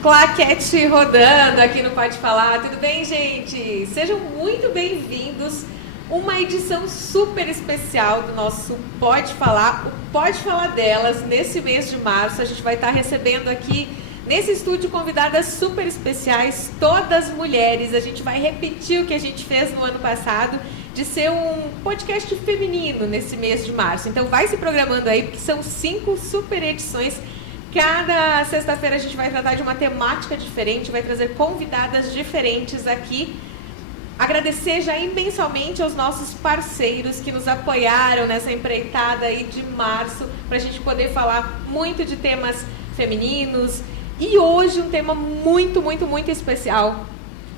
Claquete rodando aqui no Pode Falar. Tudo bem, gente? Sejam muito bem-vindos. Uma edição super especial do nosso Pode Falar, o Pode Falar Delas. Nesse mês de março, a gente vai estar recebendo aqui nesse estúdio convidadas super especiais, todas mulheres. A gente vai repetir o que a gente fez no ano passado, de ser um podcast feminino nesse mês de março. Então vai se programando aí, porque são 5 super edições. Cada sexta-feira a gente vai tratar de uma temática diferente, vai trazer convidadas diferentes aqui. Agradecer já imensamente aos nossos parceiros que nos apoiaram nessa empreitada aí de março, para a gente poder falar muito de temas femininos. E hoje um tema muito, muito, muito especial,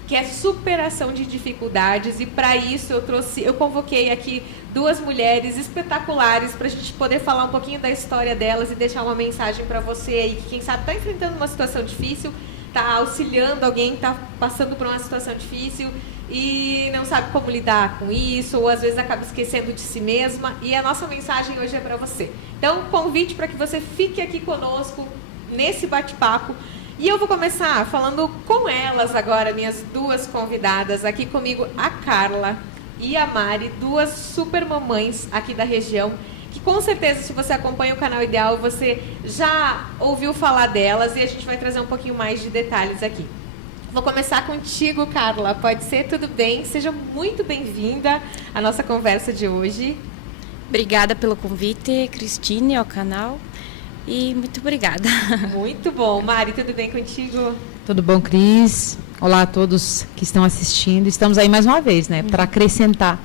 que é superação de dificuldades. E para isso eu convoquei aqui 2 mulheres espetaculares para a gente poder falar um pouquinho da história delas e deixar uma mensagem para você aí que, quem sabe, está enfrentando uma situação difícil, está auxiliando alguém que está passando por uma situação difícil e não sabe como lidar com isso, ou às vezes acaba esquecendo de si mesma. E a nossa mensagem hoje é para você. Então, convite para que você fique aqui conosco nesse bate-papo. E eu vou começar falando com elas agora, minhas 2 convidadas. Aqui comigo, a Carla e a Mari, 2 super mamães aqui da região, que com certeza, se você acompanha o canal Ideal, você já ouviu falar delas e a gente vai trazer um pouquinho mais de detalhes aqui. Vou começar contigo, Carla. Pode ser? Tudo bem? Seja muito bem-vinda à nossa conversa de hoje. Obrigada pelo convite, Cristine, ao canal. E muito obrigada. Muito bom. Mari, tudo bem contigo? Tudo bom, Cris? Olá a todos que estão assistindo. Estamos aí mais uma vez, né? Para acrescentar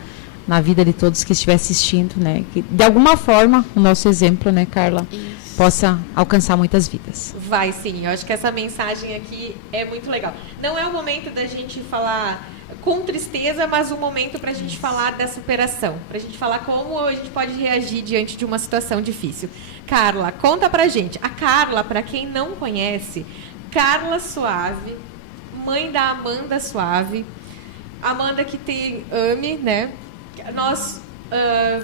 na vida de todos que estiver assistindo, né? Que de alguma forma o nosso exemplo, né, Carla, isso, possa alcançar muitas vidas. Vai sim. Eu acho que essa mensagem aqui é muito legal. Não é o momento da gente falar com tristeza, mas o momento para a gente falar da superação, para a gente falar como a gente pode reagir diante de uma situação difícil. Carla, conta pra gente. A Carla, para quem não conhece, Carla Suave, mãe da Amanda Suave. Amanda que tem AME, né? Nós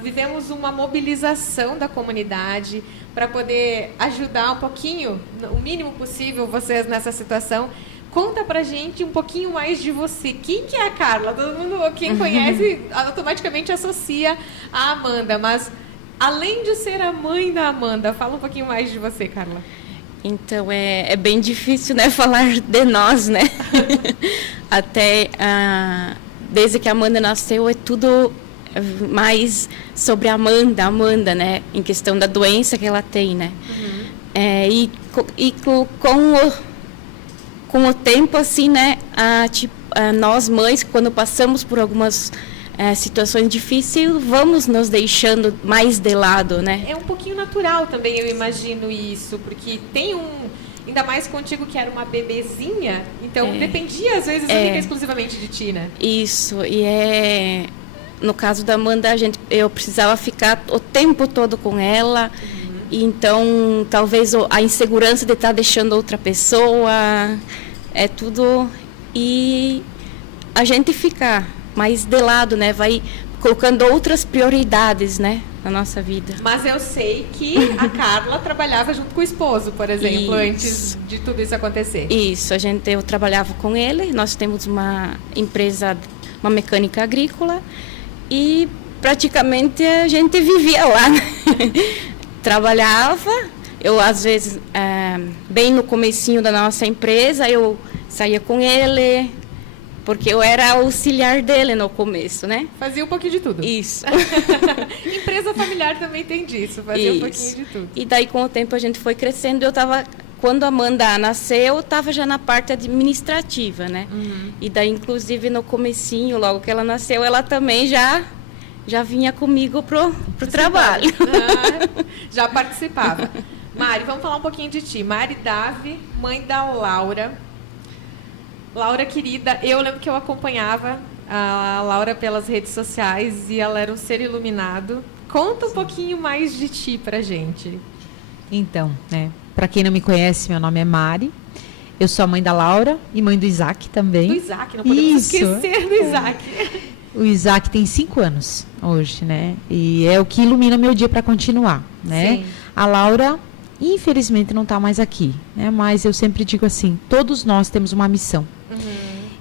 vivemos uma mobilização da comunidade para poder ajudar um pouquinho, o mínimo possível, vocês nessa situação. Conta pra gente um pouquinho mais de você. Quem que é a Carla? Todo mundo, quem conhece, automaticamente associa a Amanda, mas além de ser a mãe da Amanda, fala um pouquinho mais de você, Carla. Então, é bem difícil, né, falar de nós, né? Até desde que a Amanda nasceu, é tudo mais sobre a Amanda, né? Em questão da doença que ela tem, né? Com o tempo, assim, né? Nós mães, quando passamos por algumas situações difíceis, vamos nos deixando mais de lado, né? É um pouquinho natural também, eu imagino isso, porque tem ainda mais contigo que era uma bebezinha, então dependia às vezes única exclusivamente de ti, né? Isso, e no caso da Amanda, eu precisava ficar o tempo todo com ela, e então talvez a insegurança de estar deixando outra pessoa, é tudo, e a gente fica mais de lado, né? Vai colocando outras prioridades, né, na nossa vida. Mas eu sei que a Carla trabalhava junto com o esposo, por exemplo, antes de tudo isso acontecer. Isso, eu trabalhava com ele, nós temos uma empresa, uma mecânica agrícola, e praticamente a gente vivia lá, né? Trabalhava, eu às vezes, bem no comecinho da nossa empresa, eu saía com ele, porque eu era auxiliar dele no começo, né? Fazia um pouquinho de tudo. Isso. Empresa familiar também tem disso, fazia um pouquinho de tudo. E daí, com o tempo, a gente foi crescendo. Quando a Amanda nasceu, eu estava já na parte administrativa, né? E daí, inclusive, no comecinho, logo que ela nasceu, ela também já vinha comigo pro trabalho. Já participava. Mari, vamos falar um pouquinho de ti. Mari Davi, mãe da Laura. Laura, querida, eu lembro que eu acompanhava a Laura pelas redes sociais e ela era um ser iluminado. Conta um pouquinho mais de ti pra gente. Então, né, para quem não me conhece, meu nome é Mari. Eu sou a mãe da Laura e mãe do Isaac também. Do Isaac, não podemos esquecer do Isaac. O Isaac tem 5 anos hoje, né? E é o que ilumina meu dia para continuar, né? Sim. A Laura infelizmente não está mais aqui, né? Mas eu sempre digo assim, todos nós temos uma missão.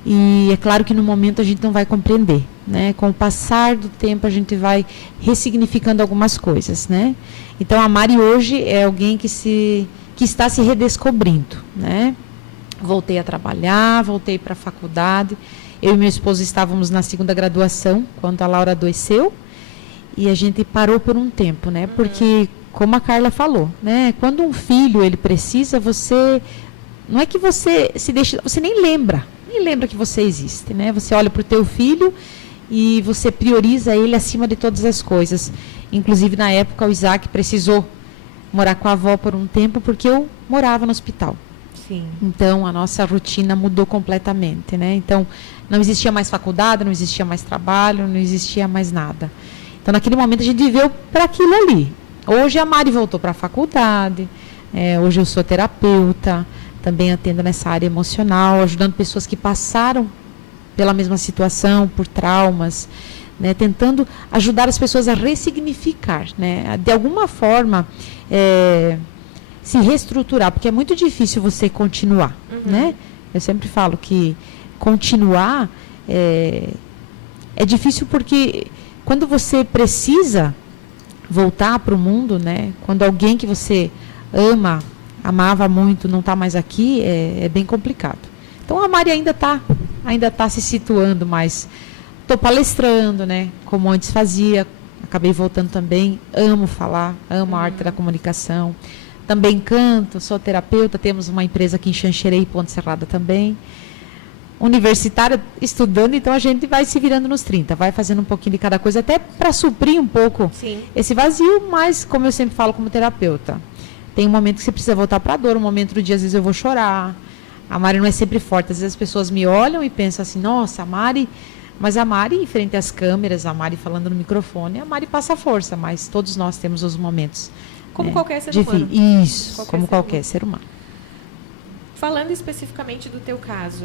E é claro que no momento a gente não vai compreender, né? Com o passar do tempo a gente vai ressignificando algumas coisas, né? Então a Mari hoje é alguém que está se redescobrindo, né? Voltei a trabalhar, voltei para a faculdade. Eu e meu esposo estávamos na segunda graduação quando a Laura adoeceu e a gente parou por um tempo, né? Porque como a Carla falou, né? Quando um filho ele precisa, não é que você se deixa, você nem lembra que você existe, né? Você olha para o teu filho e você prioriza ele acima de todas as coisas. Inclusive, na época, o Isaac precisou morar com a avó por um tempo, porque eu morava no hospital. Sim. Então, a nossa rotina mudou completamente, né? Então, não existia mais faculdade, não existia mais trabalho, não existia mais nada. Então, naquele momento, a gente viveu para aquilo ali. Hoje, a Mari voltou para a faculdade, hoje eu sou terapeuta, também atendo nessa área emocional, ajudando pessoas que passaram pela mesma situação, por traumas, né, tentando ajudar as pessoas a ressignificar, né, de alguma forma se reestruturar, porque é muito difícil você continuar, né? Eu sempre falo que continuar é difícil porque quando você precisa voltar para o mundo, né, quando alguém que você amava muito, não está mais aqui, é bem complicado. Então a Mari ainda tá se situando, mas estou palestrando, né? Como antes fazia, acabei voltando também, amo falar, amo a arte da comunicação, também canto, sou terapeuta, temos uma empresa aqui em Xanxerê, Ponte Serrada também. Universitária, estudando, então a gente vai se virando nos 30, vai fazendo um pouquinho de cada coisa, até para suprir um pouco esse vazio, mas como eu sempre falo como terapeuta, tem um momento que você precisa voltar para a dor, um momento do dia, às vezes eu vou chorar. A Mari não é sempre forte. Às vezes as pessoas me olham e pensam assim, nossa, a Mari... Mas a Mari, em frente às câmeras, a Mari falando no microfone, a Mari passa força, mas todos nós temos os momentos. Como qualquer ser humano. Isso, como qualquer ser humano. Falando especificamente do teu caso,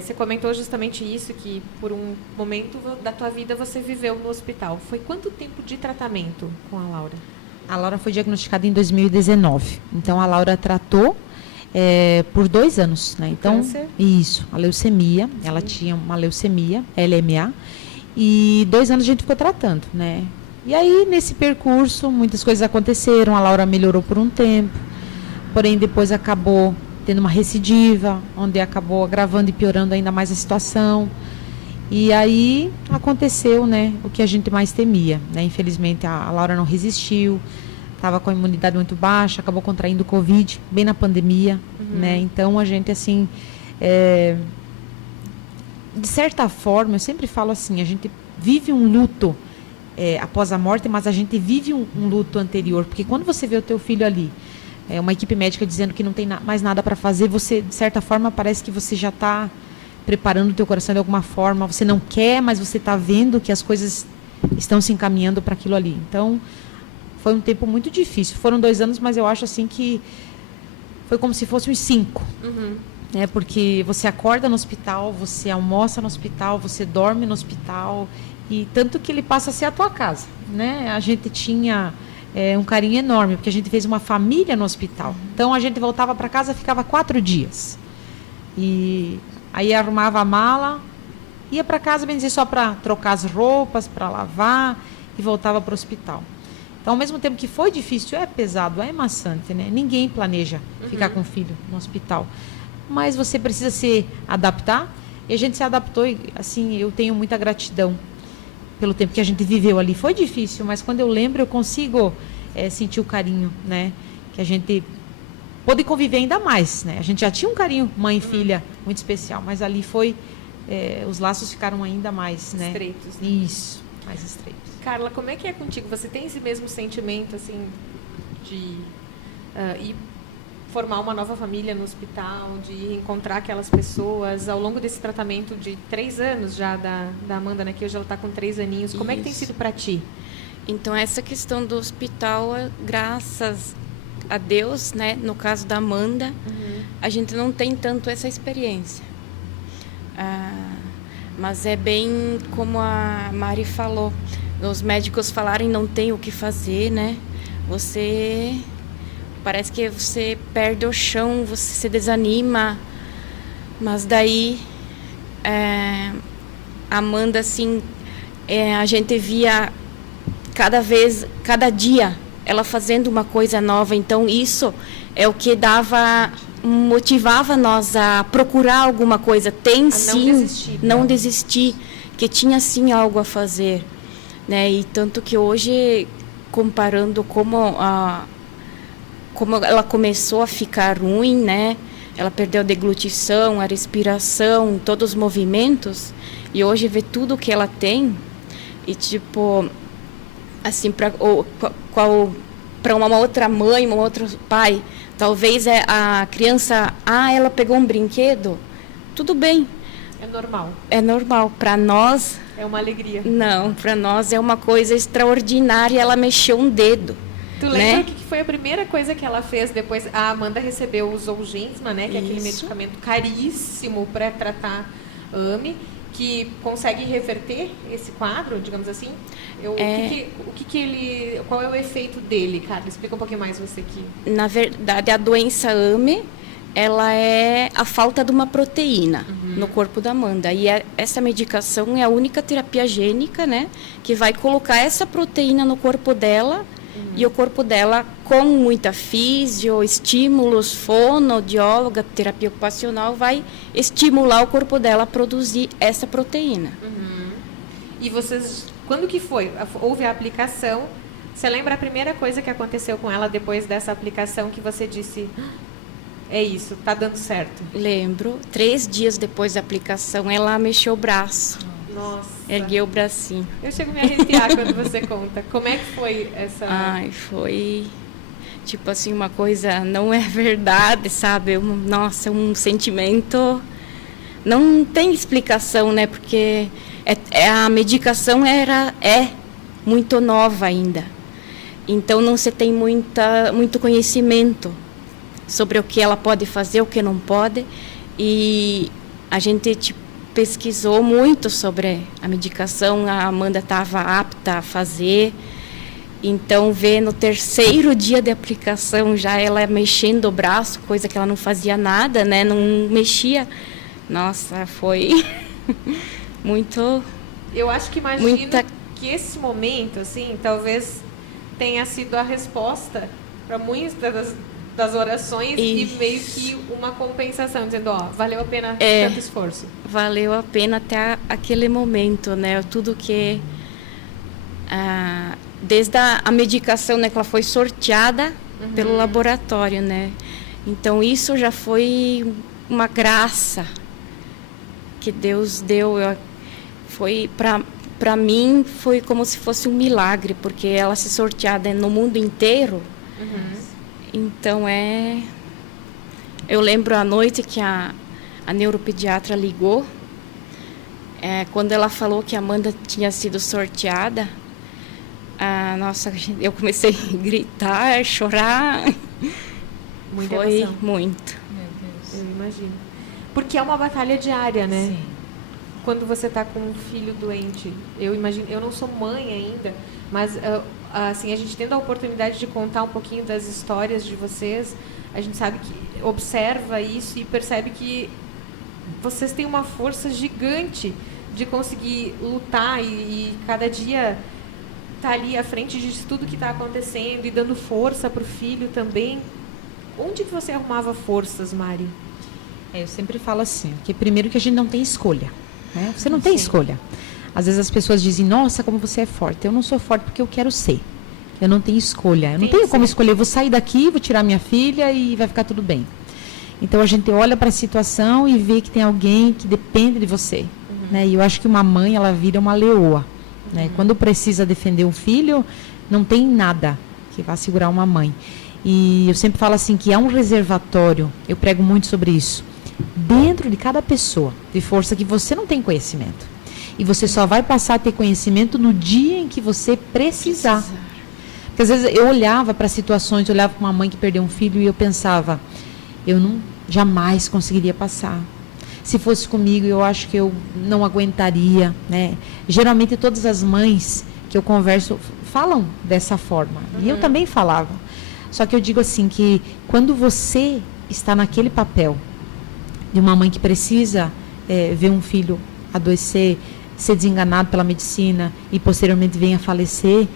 você comentou justamente isso, que por um momento da tua vida você viveu no hospital. Foi quanto tempo de tratamento com a Laura? A Laura foi diagnosticada em 2019. Então, a Laura tratou por 2 anos, né? Então, câncer? Isso, a leucemia. Ela tinha uma leucemia, LMA. E 2 anos a gente ficou tratando, né? E aí, nesse percurso, muitas coisas aconteceram. A Laura melhorou por um tempo. Porém, depois acabou tendo uma recidiva, onde acabou agravando e piorando ainda mais a situação. E aí aconteceu, né, o que a gente mais temia, né? Infelizmente a Laura não resistiu, estava com a imunidade muito baixa, acabou contraindo Covid bem na pandemia, né? Então a gente assim, de certa forma, eu sempre falo assim, a gente vive um luto após a morte, mas a gente vive um luto anterior, porque quando você vê o teu filho ali, uma equipe médica dizendo que não tem mais nada para fazer, você, de certa forma, parece que você já está preparando o teu coração de alguma forma, você não quer, mas você está vendo que as coisas estão se encaminhando para aquilo ali. Então, foi um tempo muito difícil. Foram 2 anos, mas eu acho assim que foi como se fosse uns 5. Né? Porque você acorda no hospital, você almoça no hospital, você dorme no hospital, e tanto que ele passa a ser a tua casa. Né? A gente tinha um carinho enorme, porque a gente fez uma família no hospital. Então, a gente voltava para casa, ficava 4 dias. E aí arrumava a mala, ia para casa, bem dizer, só para trocar as roupas, para lavar, e voltava para o hospital. Então, ao mesmo tempo que foi difícil, é pesado, é maçante, né? Ninguém planeja ficar com o filho no hospital. Mas você precisa se adaptar, e a gente se adaptou, e assim, eu tenho muita gratidão pelo tempo que a gente viveu ali. Foi difícil, mas quando eu lembro, eu consigo sentir o carinho, né? Que a gente pôde conviver ainda mais, né? A gente já tinha um carinho, mãe e filha, muito especial, mas ali foi, os laços ficaram ainda mais, né? Estreitos. Né? Isso, mais estreitos. Carla, como é que é contigo? Você tem esse mesmo sentimento, assim, de ir formar uma nova família no hospital, de encontrar aquelas pessoas ao longo desse tratamento de 3 anos já da Amanda, né? Que hoje ela está com 3 aninhos. Como é que tem sido para ti? Então, essa questão do hospital, graças a Deus, né? No caso da Amanda, a gente não tem tanto essa experiência. Mas é bem como a Mari falou, os médicos falarem não tem o que fazer, né? Você parece que você perde o chão, você se desanima. Mas daí, Amanda, assim, a gente via cada dia, ela fazendo uma coisa nova. Então, isso é o que motivava nós a procurar alguma coisa. Não desistir, que tinha sim algo a fazer, né? E tanto que hoje, comparando como ela começou a ficar ruim, né? Ela perdeu a deglutição, a respiração, todos os movimentos, e hoje vê tudo que ela tem, e tipo, assim, para uma outra mãe, um outro pai, talvez a criança, ela pegou um brinquedo, tudo bem. É normal. É normal. Para nós... É uma alegria. Não, para nós é uma coisa extraordinária, ela mexeu um dedo. Tu lembra o que foi a primeira coisa que ela fez depois? A Amanda recebeu o Zolgensma, né? Que é aquele medicamento caríssimo para tratar AME, que consegue reverter esse quadro, digamos assim. Qual é o efeito dele, Carla? Explica um pouquinho mais você aqui. Na verdade, a doença AME, ela é a falta de uma proteína no corpo da Amanda. E essa medicação é a única terapia gênica, né? Que vai colocar essa proteína no corpo dela. E o corpo dela, com muita físio, estímulos, fonoaudióloga, terapia ocupacional, vai estimular o corpo dela a produzir essa proteína. E vocês, quando que foi? Houve a aplicação. Você lembra a primeira coisa que aconteceu com ela depois dessa aplicação que você disse, é isso, tá dando certo? Lembro. 3 dias depois da aplicação, ela mexeu o braço. Nossa. Ergueu o bracinho. Eu chego a me arrepiar quando você conta. Como é que foi essa... Foi tipo assim, uma coisa, não é verdade, sabe? Nossa, um sentimento... Não tem explicação, né? Porque a medicação é muito nova ainda. Então, não se tem muito conhecimento sobre o que ela pode fazer, o que não pode. E a gente, pesquisou muito sobre a medicação, a Amanda estava apta a fazer. Então, ver no 3º dia de aplicação já ela mexendo o braço, coisa que ela não fazia nada, né? Não mexia. Nossa, foi muito... Eu acho que que esse momento, assim, talvez tenha sido a resposta para muitas das orações e meio que uma compensação, dizendo, valeu a pena tanto esforço. Valeu a pena até aquele momento, né? Tudo que... desde a medicação, né? Que ela foi sorteada pelo laboratório, né? Então, isso já foi uma graça que Deus deu. Foi para mim, foi como se fosse um milagre, porque ela ser sorteada no mundo inteiro. Então, eu lembro a noite que a neuropediatra ligou, quando ela falou que a Amanda tinha sido sorteada, nossa, eu comecei a gritar, chorar. Muita Foi emoção. muito. Meu Deus. Eu imagino. Porque é uma batalha diária, né? Sim. Quando você está com um filho doente, eu imagino, eu não sou mãe ainda, mas assim, a gente tendo a oportunidade de contar um pouquinho das histórias de vocês, a gente sabe que observa isso e percebe que vocês têm uma força gigante de conseguir lutar e cada dia tá ali à frente de tudo que está acontecendo e dando força para o filho também. Onde que você arrumava forças, Mari? Eu sempre falo assim, que primeiro que a gente não tem escolha, né? Você não tem escolha. Às vezes as pessoas dizem, nossa, como você é forte. Eu não sou forte porque eu quero ser. Eu não tenho escolha. Eu não tenho como escolher. Eu vou sair daqui, vou tirar minha filha e vai ficar tudo bem. Então a gente olha para a situação e vê que tem alguém que depende de você. Né? E eu acho que uma mãe, ela vira uma leoa. Né? Quando precisa defender um filho, não tem nada que vá segurar uma mãe. E eu sempre falo assim que há um reservatório, eu prego muito sobre isso, dentro de cada pessoa, de força que você não tem conhecimento. E você só vai passar a ter conhecimento no dia em que você precisar. Porque às vezes eu olhava para situações, eu olhava para uma mãe que perdeu um filho e eu pensava, eu jamais conseguiria passar. Se fosse comigo, eu acho que eu não aguentaria, né? Geralmente todas as mães que eu converso falam dessa forma. E eu também falava. Só que eu digo assim, que quando você está naquele papel de uma mãe que precisa ver um filho adoecer, ser desenganado pela medicina e posteriormente venha a falecer,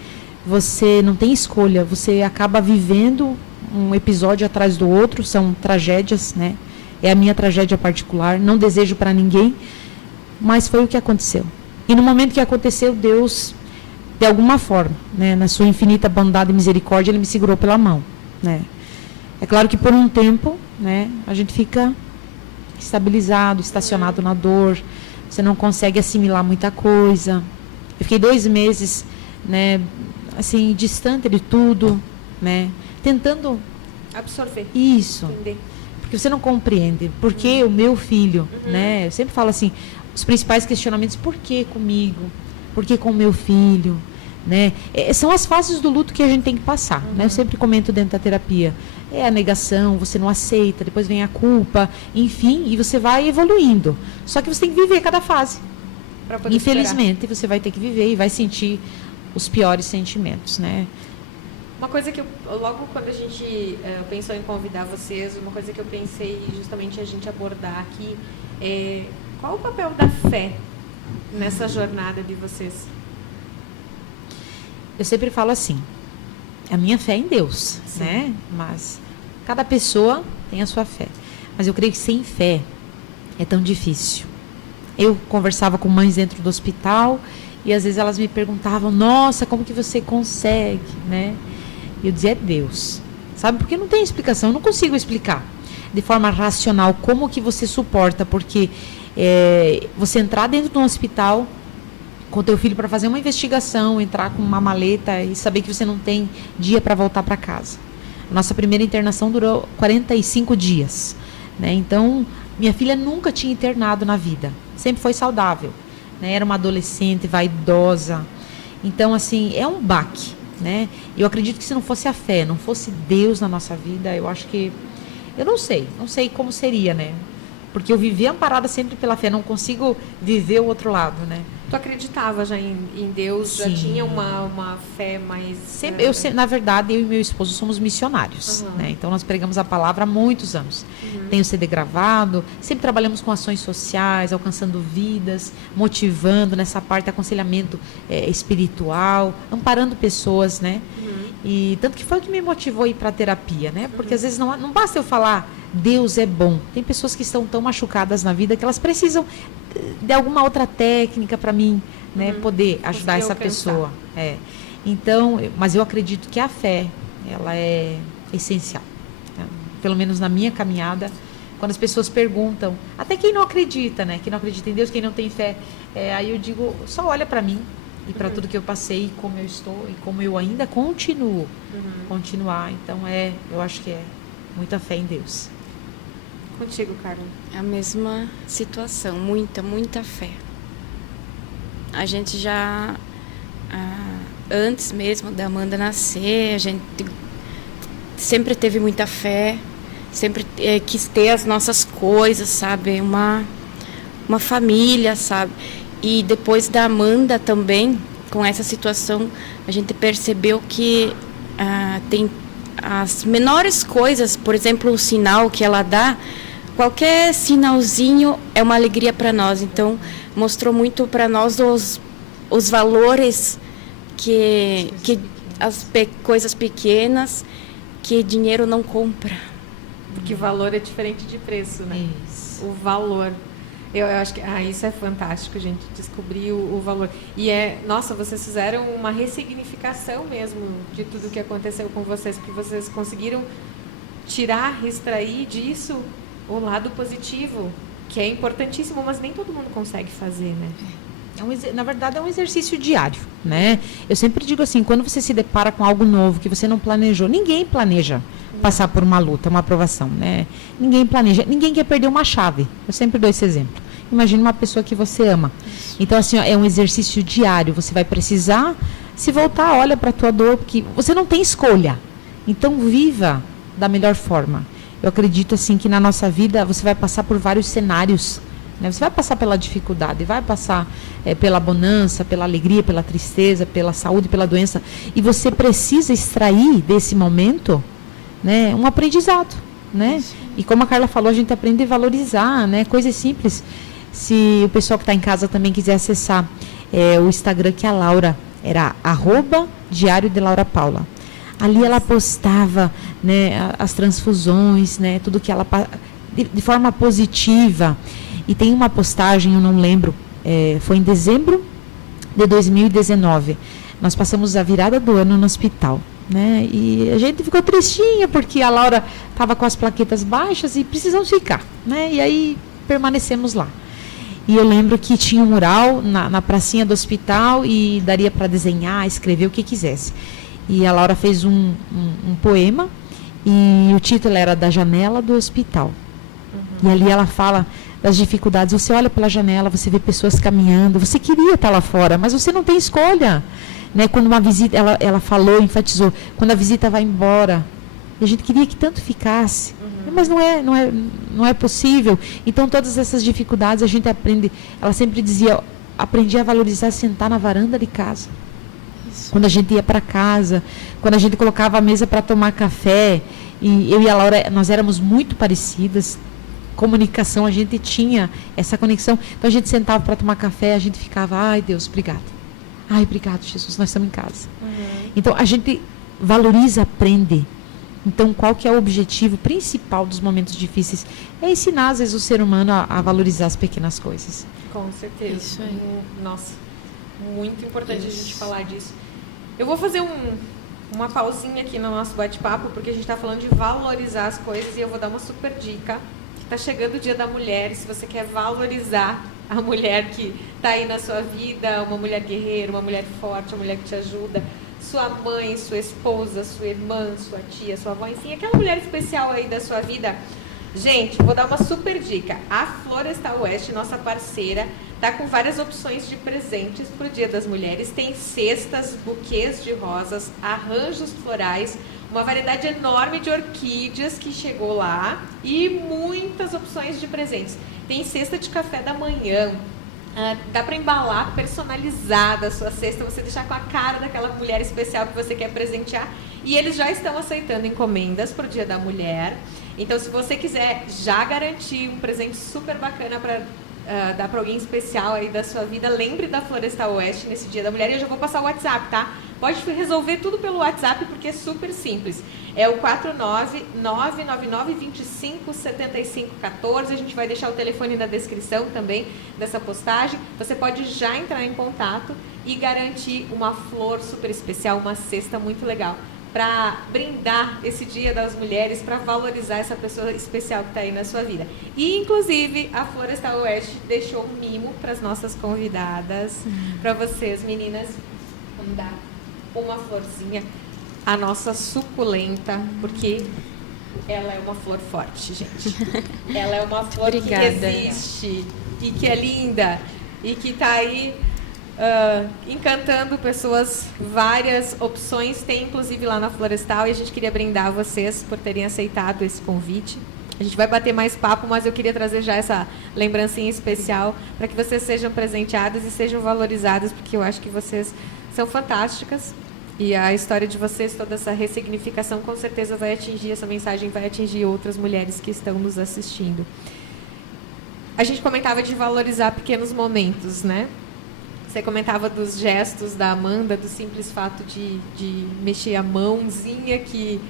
você não tem escolha, você acaba vivendo um episódio atrás do outro, são tragédias, né? É a minha tragédia particular, não desejo para ninguém, mas foi o que aconteceu. E no momento que aconteceu, Deus, de alguma forma, né, na sua infinita bondade e misericórdia, Ele me segurou pela mão, né? É claro que por um tempo, né, a gente fica estabilizado, estacionado na dor, você não consegue assimilar muita coisa. Eu fiquei 2 meses, né, assim, distante de tudo, né, tentando absorver, isso, entender. Porque você não compreende, por que o meu filho, né, eu sempre falo assim, os principais questionamentos, por que comigo, por que com o meu filho, né, são as fases do luto que a gente tem que passar, né, eu sempre comento dentro da terapia, é a negação, você não aceita, depois vem a culpa, enfim, e você vai evoluindo, só que você tem que viver cada fase, Pra poder infelizmente, superar. você vai ter que viver e vai sentir os piores sentimentos, né. Uma coisa que logo quando a gente pensou em convidar vocês, uma coisa que eu pensei justamente a gente abordar aqui é qual o papel da fé nessa jornada de vocês? Eu sempre falo assim, a minha fé é em Deus, Sim. né? Mas cada pessoa tem a sua fé. Mas eu creio que sem fé é tão difícil. Eu conversava com mães dentro do hospital e às vezes elas me perguntavam, nossa, como que você consegue, né? E eu dizia, é Deus. Sabe? Porque não tem explicação, eu não consigo explicar de forma racional como que você suporta, porque você entrar dentro de um hospital com o teu filho para fazer uma investigação, entrar com uma maleta e saber que você não tem dia para voltar para casa. Nossa primeira internação durou 45 dias, né? Então, minha filha nunca tinha internado na vida, sempre foi saudável, né? Era uma adolescente, vaidosa. Então, assim, é um baque, né? Eu acredito que se não fosse a fé, não fosse Deus na nossa vida, eu acho que... Eu não sei como seria, né? Porque eu vivi amparada sempre pela fé, não consigo viver o outro lado, né? Tu acreditava já em Deus? Já Sim. tinha uma fé mais... Sempre, na verdade, eu e meu esposo somos missionários, né? Então nós pregamos a palavra há muitos anos. Tem o CD gravado, sempre trabalhamos com ações sociais, alcançando vidas, motivando nessa parte de aconselhamento espiritual, amparando pessoas, né? E tanto que foi o que me motivou a ir para a terapia, né? Porque às vezes não basta eu falar Deus é bom. Tem pessoas que estão tão machucadas na vida que elas precisam de alguma outra técnica para mim, né, poder ajudar essa pessoa. Então, mas eu acredito que a fé, ela é essencial. Né? Pelo menos na minha caminhada, quando as pessoas perguntam, até quem não acredita, né, quem não acredita em Deus, quem não tem fé, aí eu digo, só olha para mim e para tudo que eu passei, como eu estou e como eu ainda continuo, continuar. Então, eu acho que é muita fé em Deus. Contigo, Carla. A mesma situação, muita fé. A gente já, antes mesmo da Amanda nascer, a gente sempre teve muita fé, sempre quis ter as nossas coisas, sabe? Uma família, sabe? E depois da Amanda também, com essa situação, a gente percebeu que tem as menores coisas, por exemplo, o sinal que ela dá, qualquer sinalzinho é uma alegria para nós. Então, mostrou muito para nós os valores que as coisas pequenas que dinheiro não compra. Porque valor é diferente de preço, né? Isso. O valor. Eu acho que isso é fantástico, gente, descobrir o valor. E nossa, vocês fizeram uma ressignificação mesmo de tudo que aconteceu com vocês, porque vocês conseguiram tirar, extrair disso o lado positivo, que é importantíssimo, mas nem todo mundo consegue fazer, né? Na verdade, é um exercício diário, né? Eu sempre digo assim, quando você se depara com algo novo que você não planejou, ninguém planeja passar por uma luta, uma aprovação, né? Ninguém planeja, ninguém quer perder uma chave. Eu sempre dou esse exemplo. Imagine uma pessoa que você ama. Então, assim, é um exercício diário. Você vai precisar se voltar, olha para a tua dor, porque você não tem escolha. Então, viva da melhor forma. Eu acredito, assim, que na nossa vida você vai passar por vários cenários, né? Você vai passar pela dificuldade, vai passar pela bonança, pela alegria, pela tristeza, pela saúde, pela doença. E você precisa extrair desse momento né? Um aprendizado, né? E como a Carla falou, a gente aprende a valorizar, né? Coisas simples. Se o pessoal que está em casa também quiser acessar o Instagram que a Laura, era @Diário de Laura Paula. Ali ela postava, né, as transfusões, né, tudo que ela de forma positiva. E tem uma postagem, eu não lembro, foi em dezembro de 2019. Nós passamos a virada do ano no hospital, né? E a gente ficou tristinha porque a Laura estava com as plaquetas baixas e precisamos ficar, né? E aí permanecemos lá. E eu lembro que tinha um mural na pracinha do hospital e daria para desenhar, escrever o que quisesse. E a Laura fez um poema e o título era Da Janela do Hospital. E ali ela fala das dificuldades. Você olha pela janela, você vê pessoas caminhando, você queria estar lá fora, mas você não tem escolha. Né? Quando uma visita, ela falou, enfatizou, quando a visita vai embora, e a gente queria que tanto ficasse. Mas não é possível. Então, todas essas dificuldades a gente aprende. Ela sempre dizia, aprendi a valorizar sentar na varanda de casa. Isso. Quando a gente ia para casa, quando a gente colocava a mesa para tomar café, e eu e a Laura, nós éramos muito parecidas. Comunicação, a gente tinha essa conexão. Então, a gente sentava para tomar café, a gente ficava, ai Deus, obrigada. Ai, obrigado, Jesus, nós estamos em casa. Então, a gente valoriza, aprende. Então, qual que é o objetivo principal dos momentos difíceis? É ensinar, às vezes, o ser humano a valorizar as pequenas coisas. Com certeza. Isso aí. Nossa, muito importante a gente falar disso. Eu vou fazer uma pausinha aqui no nosso bate-papo, porque a gente está falando de valorizar as coisas e eu vou dar uma super dica. Está chegando o Dia da Mulher e se você quer valorizar a mulher que está aí na sua vida, uma mulher guerreira, uma mulher forte, uma mulher que te ajuda, sua mãe, sua esposa, sua irmã, sua tia, sua avó, enfim, aquela mulher especial aí da sua vida. Gente, vou dar uma super dica. A Florestal Oeste, nossa parceira, tá com várias opções de presentes para o Dia das Mulheres. Tem cestas, buquês de rosas, arranjos florais, uma variedade enorme de orquídeas que chegou lá e muitas opções de presentes. Tem cesta de café da manhã. Dá para embalar personalizada a sua cesta, você deixar com a cara daquela mulher especial que você quer presentear. E eles já estão aceitando encomendas para o Dia da Mulher. Então, se você quiser já garantir um presente super bacana para dar para alguém especial aí da sua vida, lembre da Florestal Oeste nesse Dia da Mulher. E eu já vou passar o WhatsApp, tá? Pode resolver tudo pelo WhatsApp, porque é super simples. É o 49999257514. A gente vai deixar o telefone na descrição também dessa postagem. Você pode já entrar em contato e garantir uma flor super especial, uma cesta muito legal, para brindar esse Dia das Mulheres, para valorizar essa pessoa especial que está aí na sua vida. E, inclusive, a Florestal Oeste deixou um mimo para as nossas convidadas, para vocês, meninas. Vamos dar uma florzinha, a nossa suculenta, porque ela é uma flor forte, gente. Ela é uma flor Obrigada. Que resiste e que é linda e que está aí encantando pessoas, várias opções, tem inclusive lá na Florestal, e a gente queria brindar vocês por terem aceitado esse convite. A gente vai bater mais papo, mas eu queria trazer já essa lembrancinha especial para que vocês sejam presenteadas e sejam valorizadas, porque eu acho que vocês são fantásticas e a história de vocês, toda essa ressignificação, com certeza vai atingir, essa mensagem vai atingir outras mulheres que estão nos assistindo. A gente comentava de valorizar pequenos momentos, né? Você comentava dos gestos da Amanda, do simples fato de mexer a mãozinha, que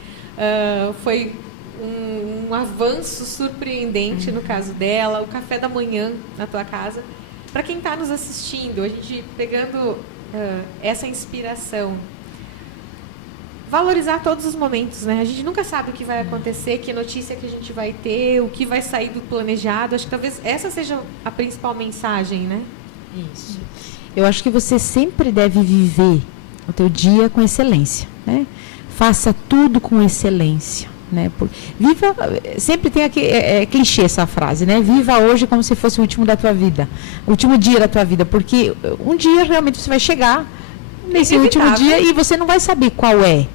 foi um avanço surpreendente no caso dela, o café da manhã na tua casa. Para quem está nos assistindo, a gente pegando essa inspiração, valorizar todos os momentos, né? A gente nunca sabe o que vai acontecer, que notícia que a gente vai ter, o que vai sair do planejado. Acho que talvez essa seja a principal mensagem, né? Isso. Eu acho que você sempre deve viver o teu dia com excelência, né? Faça tudo com excelência, né? Viva, sempre tem aqui, clichê essa frase, né? Viva hoje como se fosse o último da tua vida, o último dia da tua vida, porque um dia realmente você vai chegar nesse último dia e você não vai saber qual é.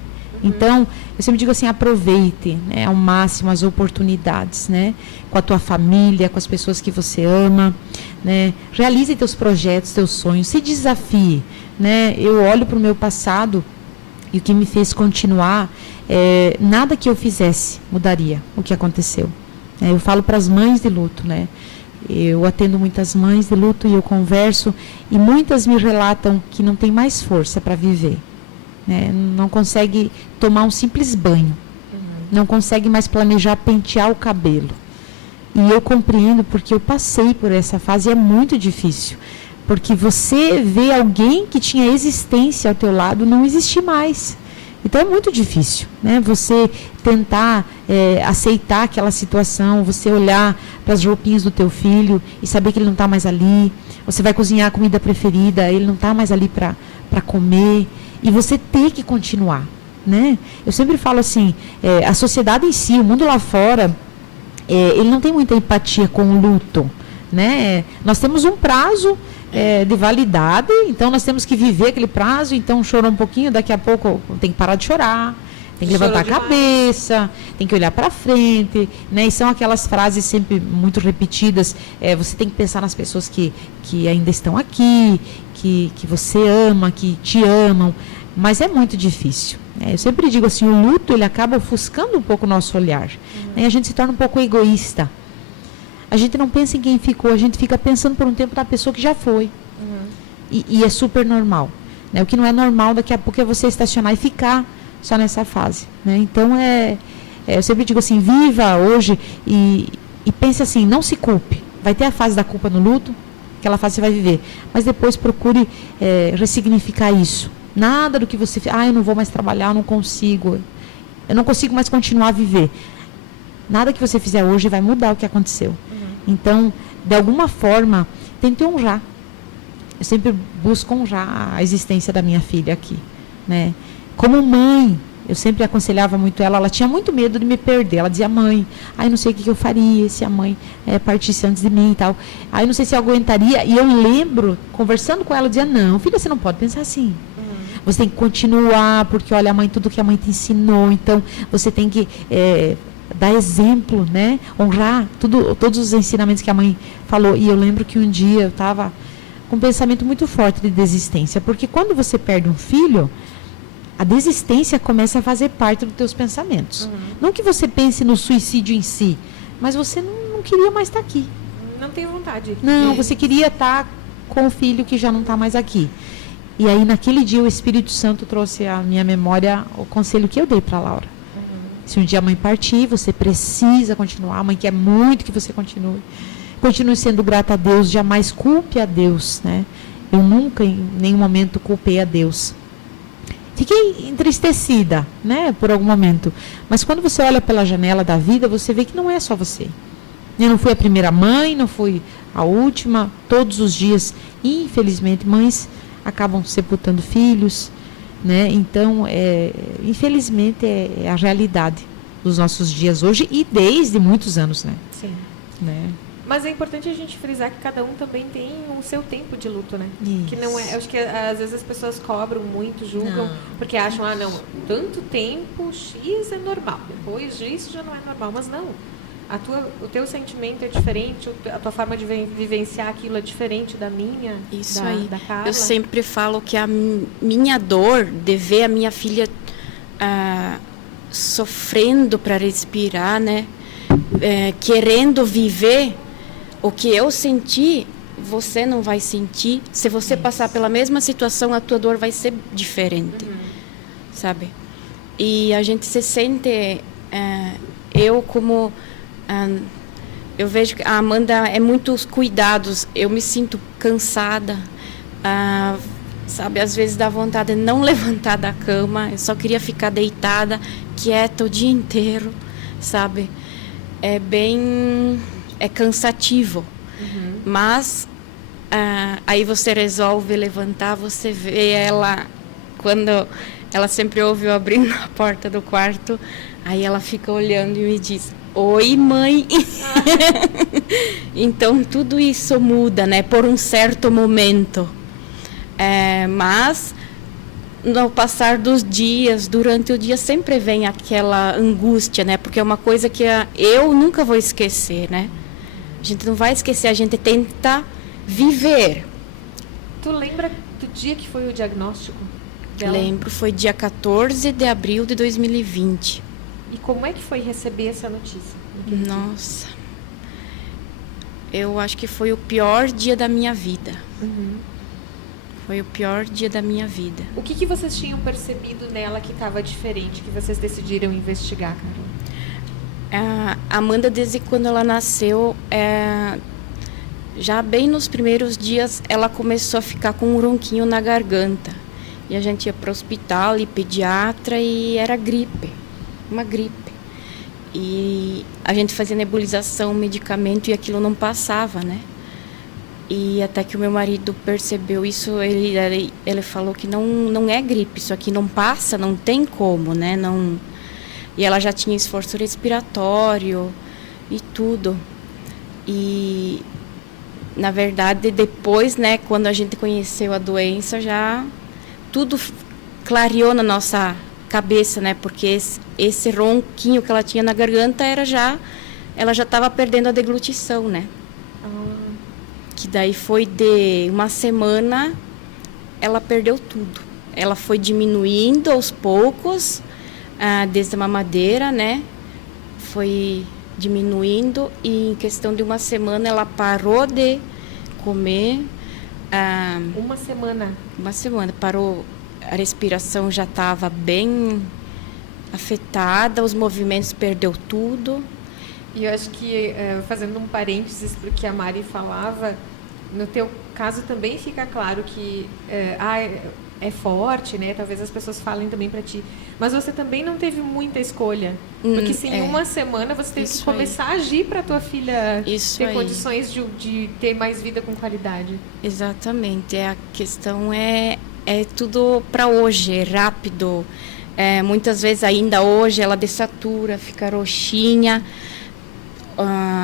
Então, eu sempre digo assim, aproveite, né, ao máximo as oportunidades, né, com a tua família, com as pessoas que você ama, né, realize teus projetos, teus sonhos, se desafie, né. Eu olho para o meu passado E o que me fez continuar, nada que eu fizesse mudaria o que aconteceu. Eu falo para as mães de luto, né? Eu atendo muitas mães de luto e eu converso, e muitas me relatam que não tem mais força para viver, né? Não consegue tomar um simples banho, não consegue mais planejar pentear o cabelo. E eu compreendo, porque eu passei por essa fase e é muito difícil. Porque você vê alguém que tinha existência ao teu lado não existir mais. Então é muito difícil, né? Você tentar aceitar aquela situação, você olhar para as roupinhas do teu filho e saber que ele não está mais ali. Você vai cozinhar a comida preferida, ele não está mais ali para comer. E você ter que continuar, né? Eu sempre falo assim, a sociedade em si, o mundo lá fora, ele não tem muita empatia com o luto, né? Nós temos um prazo de validade, então nós temos que viver aquele prazo. Então chorou um pouquinho, daqui a pouco tem que parar de chorar, tem que levantar a cabeça, tem que olhar para frente, né? E são aquelas frases sempre muito repetidas, você tem que pensar nas pessoas que ainda estão aqui, que você ama, que te amam, mas é muito difícil. Eu sempre digo assim, o luto ele acaba ofuscando um pouco o nosso olhar, né? A gente se torna um pouco egoísta. A gente não pensa em quem ficou, a gente fica pensando por um tempo na pessoa que já foi. E é super normal, né? O que não é normal daqui a pouco é você estacionar e ficar só nessa fase, né? Então, eu sempre digo assim, viva hoje e pense assim, não se culpe. Vai ter a fase da culpa no luto, aquela fase você vai viver. Mas depois procure ressignificar isso. Nada do que você... eu não vou mais trabalhar, eu não consigo mais continuar a viver. Nada que você fizer hoje vai mudar o que aconteceu. Então, de alguma forma, tente honrar. Eu sempre busco honrar a existência da minha filha aqui, né? Como mãe, eu sempre aconselhava muito ela tinha muito medo de me perder. Ela dizia, mãe, não sei o que eu faria se a mãe partisse antes de mim e tal. Não sei se eu aguentaria. E eu lembro, conversando com ela, eu dizia, não, filha, você não pode pensar assim. Você tem que continuar, porque olha, tudo que a mãe te ensinou, então você tem que dar exemplo, né? Honrar todos os ensinamentos que a mãe falou. E eu lembro que um dia eu estava com um pensamento muito forte de desistência, porque quando você perde um filho, a desistência começa a fazer parte dos teus pensamentos. Não que você pense no suicídio em si, mas você não queria mais estar aqui. Não tem vontade. Não, você queria estar com o filho que já não está mais aqui. E aí, naquele dia, o Espírito Santo trouxe à minha memória o conselho que eu dei para a Laura. Se um dia a mãe partir, você precisa continuar. A mãe quer muito que você continue. Continue sendo grata a Deus, jamais culpe a Deus, né? Eu nunca, em nenhum momento, culpei a Deus. Fiquei entristecida, né, por algum momento. Mas quando você olha pela janela da vida, você vê que não é só você. Eu não fui a primeira mãe, não fui a última. Todos os dias, infelizmente, mães acabam sepultando filhos, né? Então, infelizmente, é a realidade dos nossos dias hoje e desde muitos anos, né? Sim. Né? Mas é importante a gente frisar que cada um também tem o seu tempo de luto, né? Isso. Que não é, acho que às vezes as pessoas cobram muito, julgam, porque acham, não, tanto tempo X é normal, depois disso já não é normal, mas não. O teu sentimento é diferente, a tua forma de vivenciar aquilo é diferente da minha, Isso da, aí. da Carla. Eu sempre falo que a minha dor de ver a minha filha sofrendo para respirar, né? Querendo viver o que eu senti, você não vai sentir. Se você passar pela mesma situação, a tua dor vai ser diferente, sabe? E a gente se sente, eu como... eu vejo que a Amanda é muitos cuidados. Eu me sinto cansada, sabe? Às vezes dá vontade de não levantar da cama. Eu só queria ficar deitada, quieta o dia inteiro, sabe? É cansativo. Mas aí você resolve levantar, você vê ela, quando ela sempre ouve eu abrindo a porta do quarto, aí ela fica olhando e me diz: oi, mãe. Então tudo isso muda, né, por um certo momento, mas no passar dos dias, durante o dia sempre vem aquela angústia, né, porque é uma coisa que eu nunca vou esquecer, né. A gente não vai esquecer, a gente tenta viver. Tu lembra do dia que foi o diagnóstico? dela? Lembro, foi dia 14 de abril de 2020. E como é que foi receber essa notícia? naquele dia? Nossa, eu acho que foi o pior dia da minha vida. Uhum. Foi o pior dia da minha vida. O que vocês tinham percebido nela que estava diferente, que vocês decidiram investigar, Carol? A Amanda, desde quando ela nasceu, já bem nos primeiros dias, ela começou a ficar com um ronquinho na garganta. E a gente ia para o hospital e pediatra e era gripe, uma gripe. E a gente fazia nebulização, medicamento e aquilo não passava, né? E até que o meu marido percebeu isso, ele falou que não é gripe, isso aqui não passa, não tem como, né? Não... E ela já tinha esforço respiratório e tudo. E, na verdade, depois, né, quando a gente conheceu a doença, já tudo clareou na nossa cabeça, né? Porque esse ronquinho que ela tinha na garganta ela já estava perdendo a deglutição, né? Que daí foi de uma semana, ela perdeu tudo. Ela foi diminuindo aos poucos, desde a mamadeira, né? Foi diminuindo e em questão de uma semana ela parou de comer. Uma semana? Uma semana, parou, a respiração já estava bem afetada, os movimentos perdeu tudo. E eu acho que, fazendo um parênteses para o que a Mari falava, no teu caso também fica claro que é forte, né? Talvez as pessoas falem também para ti. Mas você também não teve muita escolha. Porque se em uma semana você teve que começar a agir para tua filha ter condições de ter mais vida com qualidade. Exatamente. A questão é tudo para hoje, é rápido. Muitas vezes ainda hoje ela dessatura, fica roxinha.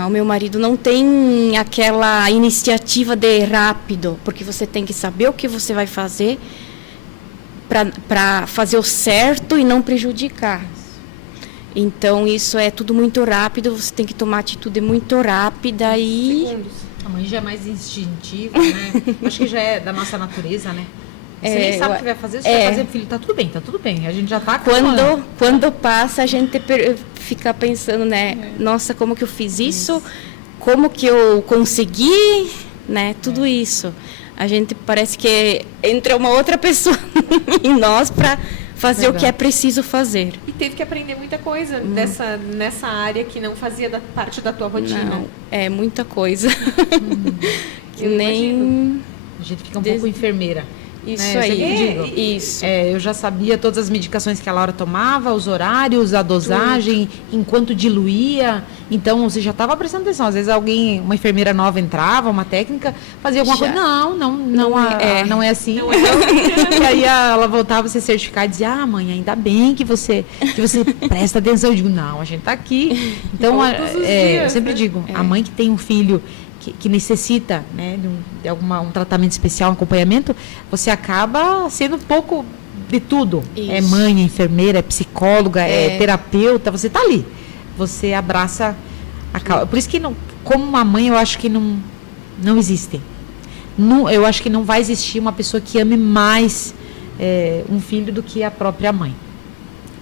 O meu marido não tem aquela iniciativa de rápido, porque você tem que saber o que você vai fazer para fazer o certo e não prejudicar. Então, isso é tudo muito rápido, você tem que tomar atitude muito rápida e... Segundos. A mãe já é mais instintiva, né? Acho que já é da nossa natureza, né? Você nem sabe o que vai fazer, você vai fazer, filho, tá tudo bem. A gente já tá quando passa, a gente fica pensando, né? Nossa, como que eu fiz isso? Como que eu consegui, né? Tudo isso. A gente parece que entra uma outra pessoa em nós para fazer o que é preciso fazer. E teve que aprender muita coisa nessa área que não fazia parte da tua rotina. Não, é muita coisa. Eu imagino. A gente fica um pouco enfermeira. Isso né? aí, isso. Eu já sabia todas as medicações que a Laura tomava, os horários, a dosagem, enquanto diluía. Então, você já estava prestando atenção. Às vezes uma enfermeira nova entrava, uma técnica, fazia alguma coisa. Não é assim. Não é. E aí ela voltava a se certificar e dizia, mãe, ainda bem que você presta atenção. Eu digo, não, a gente está aqui. Então, dias, eu sempre digo, a mãe que tem um filho que necessita, né, de um tratamento especial, um acompanhamento, você acaba sendo um pouco de tudo. Isso. É mãe, é enfermeira, é psicóloga, é terapeuta, você está ali. Você abraça a causa. Por isso que, como uma mãe, eu acho que não existe. Eu acho que não vai existir uma pessoa que ame mais um filho do que a própria mãe.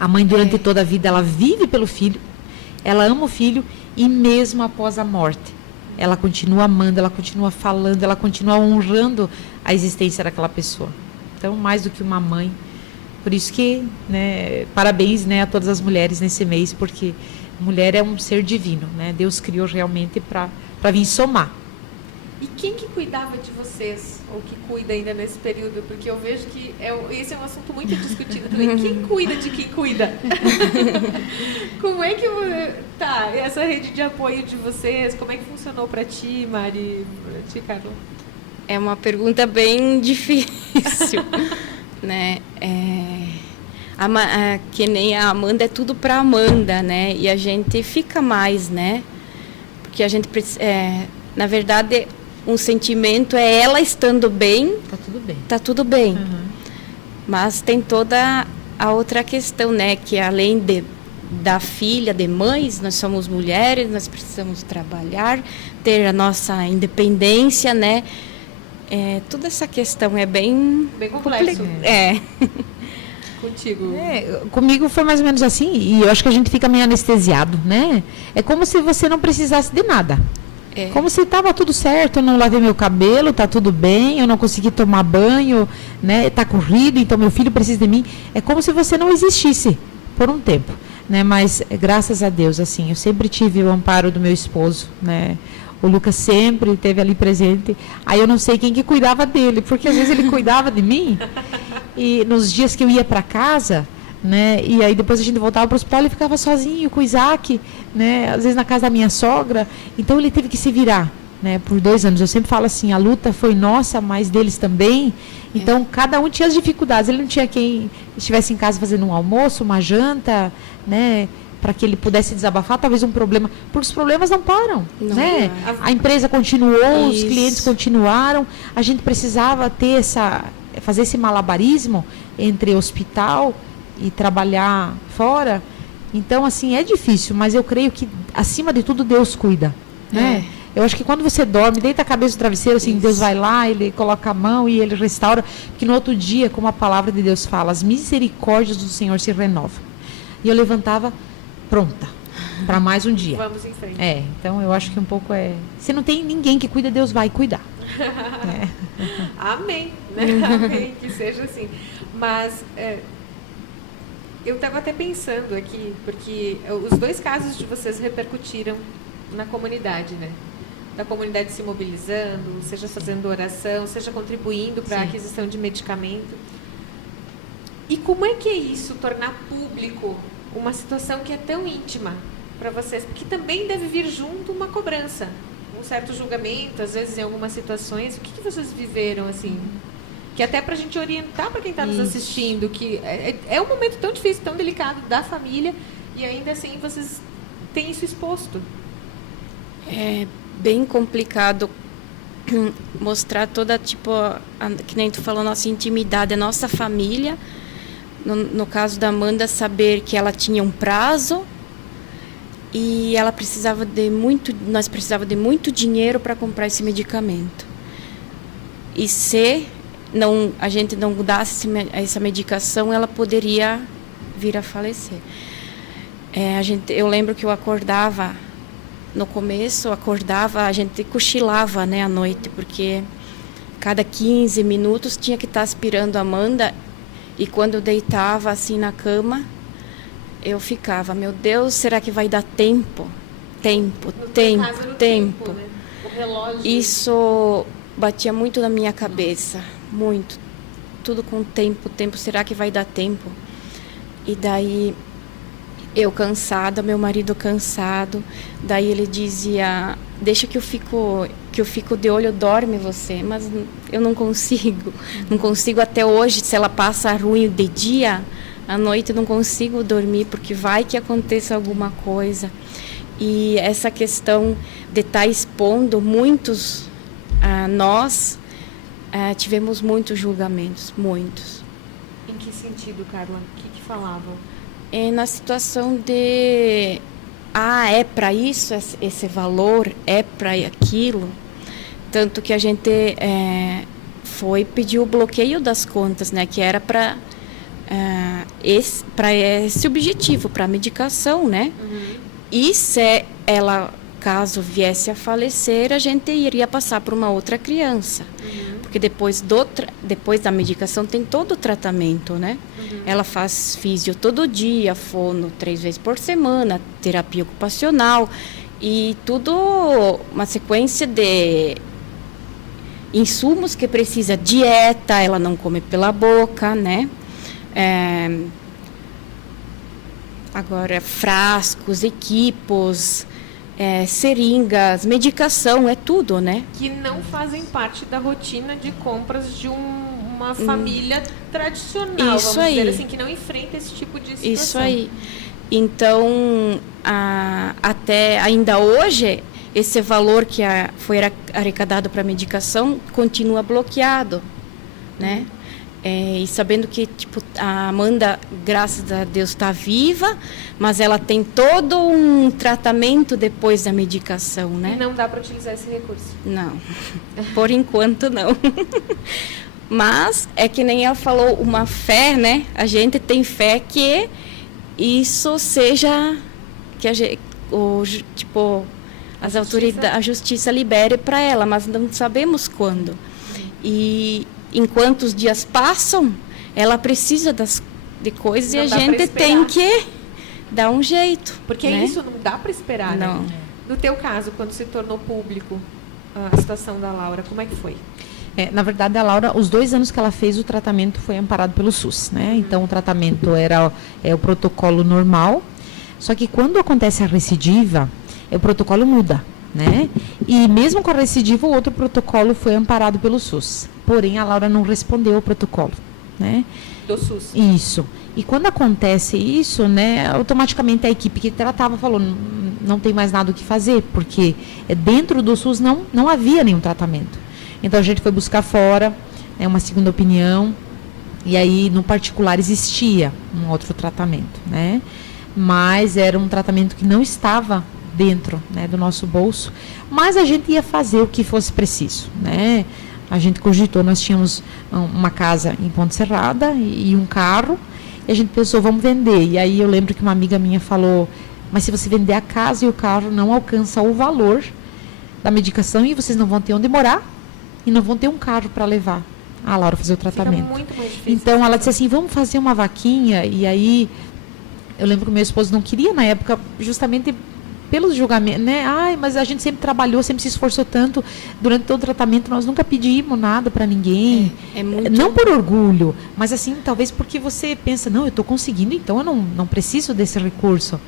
A mãe, durante toda a vida, ela vive pelo filho, ela ama o filho e mesmo após a morte, ela continua amando, ela continua falando, ela continua honrando a existência daquela pessoa. Então, mais do que uma mãe. Por isso que, né, parabéns, né, a todas as mulheres nesse mês, porque mulher é um ser divino, né? Deus criou realmente para vir somar. E quem que cuidava de vocês, ou que cuida ainda nesse período? Porque eu vejo que esse é um assunto muito discutido também. Quem cuida de quem cuida? Como é que... Tá, essa rede de apoio de vocês, como é que funcionou para ti, Mari, para ti, Carla? É uma pergunta bem difícil, né? Que nem a Amanda, é tudo para Amanda, né? E a gente fica mais, né? Porque a gente na verdade, um sentimento é ela estando bem. Tá tudo bem. Tá tudo bem. Uhum. Mas tem toda a outra questão, né? Que além da filha, de mães, nós somos mulheres, nós precisamos trabalhar, ter a nossa independência, né? Toda essa questão é bem complexo. contigo? Comigo foi mais ou menos assim, e eu acho que a gente fica meio anestesiado, né? É como se você não precisasse de nada. Como se estava tudo certo, eu não lavei meu cabelo, tá tudo bem, eu não consegui tomar banho, né? Tá corrido, então meu filho precisa de mim. É como se você não existisse por um tempo, né? Mas graças a Deus, assim, eu sempre tive o amparo do meu esposo, né? O Lucas sempre esteve ali presente. Aí eu não sei quem que cuidava dele, porque às vezes ele cuidava de mim. E nos dias que eu ia para casa, né? E aí depois a gente voltava para o hospital, ele ficava sozinho com o Isaac, né? Às vezes na casa da minha sogra. Então ele teve que se virar, né? Por 2 anos. Eu sempre falo assim, a luta foi nossa, mas deles também. Então cada um tinha as dificuldades. Ele não tinha quem estivesse em casa fazendo um almoço, uma janta, né? Para que ele pudesse desabafar, talvez um problema, porque os problemas não param, Não, né? A empresa continuou, os clientes continuaram, a gente precisava ter fazer esse malabarismo entre hospital e trabalhar fora. Então, assim, é difícil, mas eu creio que, acima de tudo, Deus cuida, né? Eu acho que quando você dorme, deita a cabeça no travesseiro, assim, Deus vai lá, Ele coloca a mão e Ele restaura, porque no outro dia, como a palavra de Deus fala, as misericórdias do Senhor se renovam. E eu levantava pronta para mais um dia. Vamos em frente. Então eu acho que um pouco se não tem ninguém que cuida, Deus vai cuidar. Amém, né? Amém, que seja assim. Mas eu estava até pensando aqui, porque os 2 casos de vocês repercutiram na comunidade, né? Da comunidade se mobilizando, seja fazendo oração, seja contribuindo para a aquisição de medicamento. E como é que é isso, tornar público uma situação que é tão íntima para vocês? Porque também deve vir junto uma cobrança, um certo julgamento, às vezes em algumas situações. O que vocês viveram, assim? Que até para a gente orientar para quem está nos assistindo, que é um momento tão difícil, tão delicado da família, e ainda assim vocês têm isso exposto. É bem complicado mostrar toda, tipo, que nem tu falou, nossa intimidade, a nossa família. No caso da Amanda, saber que ela tinha um prazo e nós precisávamos de muito dinheiro para comprar esse medicamento. E se a gente não dasse essa medicação, ela poderia vir a falecer. Eu lembro que eu acordava, no começo, a gente cochilava, né, à noite, porque cada 15 minutos tinha que estar aspirando a Amanda. E quando eu deitava assim na cama, eu ficava, meu Deus, será que vai dar tempo? Tempo. Né? O relógio. Isso batia muito na minha cabeça, muito. Tudo com tempo, será que vai dar tempo? E daí, eu cansada, meu marido cansado, daí ele dizia, deixa que eu fico de olho, dorme você, mas eu não consigo até hoje. Se ela passa ruim de dia, à noite eu não consigo dormir, porque vai que aconteça alguma coisa. E essa questão de estar expondo muitos, nós tivemos muitos julgamentos, muitos. Em que sentido, Carla? O que falavam? Na situação de é para isso esse valor, é para aquilo. Tanto que a gente foi pedir o bloqueio das contas, né? Que era para esse objetivo, para a medicação, né? E se ela, caso viesse a falecer, a gente iria passar para uma outra criança. Porque depois da medicação tem todo o tratamento, né? Ela faz físio todo dia, fono 3 vezes por semana, terapia ocupacional e tudo uma sequência de insumos que precisa, dieta, ela não come pela boca, né? Agora, frascos, equipos, seringas, medicação, é tudo, né? Que não fazem parte da rotina de compras de uma família tradicional, Isso vamos aí. dizer assim, que não enfrenta esse tipo de situação. Isso aí. Então, até ainda hoje, esse valor que foi arrecadado para a medicação continua bloqueado, né? E sabendo que tipo, a Amanda, graças a Deus, está viva, mas ela tem todo um tratamento depois da medicação, né? E não dá para utilizar esse recurso? Não, por enquanto não. Mas é que nem ela falou, uma fé, né? A gente tem fé que isso seja, que tipo, as autoridades, a justiça libere para ela, mas não sabemos quando. E enquanto os dias passam, ela precisa de coisas e a gente tem que dar um jeito. Porque né? isso não dá para esperar, Não. né? No teu caso, quando se tornou público a situação da Laura, como é que foi? Na verdade, a Laura, os 2 anos que ela fez, o tratamento foi amparado pelo SUS, né? Então, o tratamento era o protocolo normal, só que quando acontece a recidiva, o protocolo muda, né? E mesmo com a recidiva, o outro protocolo foi amparado pelo SUS. Porém, a Laura não respondeu ao protocolo, né? Do SUS. Isso. E quando acontece isso, né, automaticamente a equipe que tratava falou, não tem mais nada o que fazer, porque dentro do SUS não havia nenhum tratamento. Então a gente foi buscar fora, né, uma segunda opinião, e aí no particular existia um outro tratamento, né? Mas era um tratamento que não estava dentro, né, do nosso bolso, mas a gente ia fazer o que fosse preciso, né? A gente cogitou, nós tínhamos uma casa em Ponte Serrada e um carro, e a gente pensou, vamos vender. E aí eu lembro que uma amiga minha falou, mas se você vender a casa e o carro não alcança o valor da medicação e vocês não vão ter onde morar e não vão ter um carro para levar a Laura fazer o tratamento. Fica muito mais difícil. Então ela disse assim, vamos fazer uma vaquinha. E aí eu lembro que o meu esposo não queria na época, justamente pelos julgamentos, né? Ai, mas a gente sempre trabalhou, sempre se esforçou tanto durante todo o tratamento, nós nunca pedimos nada para ninguém. Muito... Não por orgulho, mas assim, talvez porque você pensa, não, eu estou conseguindo, então eu não preciso desse recurso.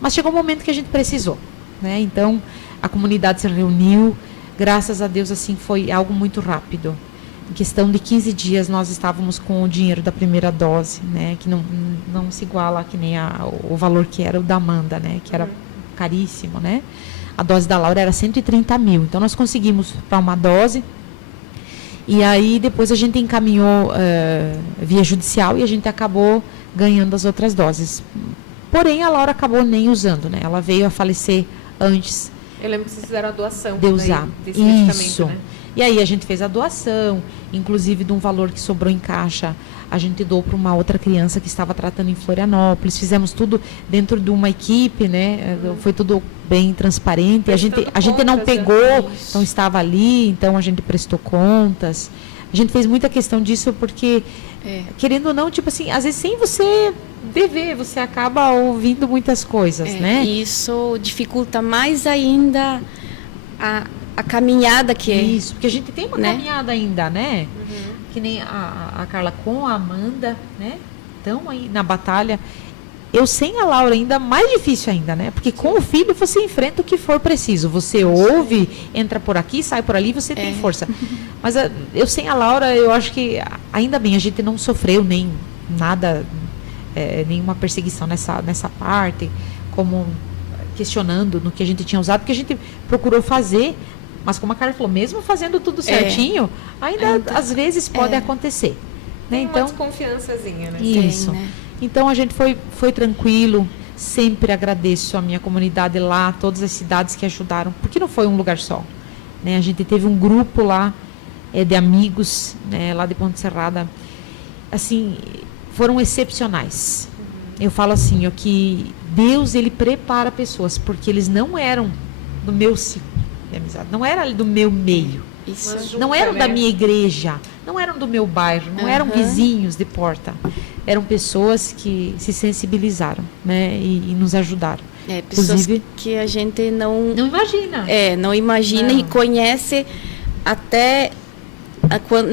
Mas chegou um momento que a gente precisou, né? Então, a comunidade se reuniu, graças a Deus, assim, foi algo muito rápido. Em questão de 15 dias, nós estávamos com o dinheiro da primeira dose, né? Que não se iguala que nem o valor que era o da Amanda, né? Que era caríssimo, né? A dose da Laura era 130 mil. Então, nós conseguimos para uma dose. E aí, depois a gente encaminhou via judicial e a gente acabou ganhando as outras doses. Porém, a Laura acabou nem usando, né? Ela veio a falecer antes. Eu lembro que vocês fizeram a doação de usar. desse medicamento, Isso. né? E aí a gente fez a doação, inclusive de um valor que sobrou em caixa, a gente doou para uma outra criança que estava tratando em Florianópolis. Fizemos tudo dentro de uma equipe, né? Foi tudo bem transparente. A gente não pegou, então estava ali, então a gente prestou contas. A gente fez muita questão disso porque, querendo ou não, tipo assim, às vezes sem você dever, você acaba ouvindo muitas coisas, né? Isso dificulta mais ainda a caminhada que é. Isso, porque a gente tem uma caminhada ainda, né? Que nem a Carla com a Amanda, né? Estão aí na batalha. Eu sem a Laura ainda mais difícil ainda, né? Porque com o filho você enfrenta o que for preciso. Você ouve, entra por aqui, sai por ali, você tem força. Mas eu sem a Laura, eu acho que ainda bem, a gente não sofreu nem nada, nenhuma perseguição nessa parte, como questionando no que a gente tinha usado, porque a gente procurou fazer. Mas como a Carla falou, mesmo fazendo tudo certinho, ainda às vezes pode acontecer. Né? Tem então, uma desconfiançazinha, né? Isso. Tem, né? Então a gente foi tranquilo. Sempre agradeço a minha comunidade lá, todas as cidades que ajudaram, porque não foi um lugar só. Né? A gente teve um grupo lá de amigos, né, lá de Ponte Serrada. Assim, foram excepcionais. Eu falo assim, que Deus, ele prepara pessoas, porque eles não eram do meu ciclo de amizade, não era do meu meio, Isso. não eram da minha igreja, não eram do meu bairro, não eram vizinhos de porta, eram pessoas que se sensibilizaram, né, e nos ajudaram. Pessoas Inclusive, que a gente não imagina. Não imagina e conhece até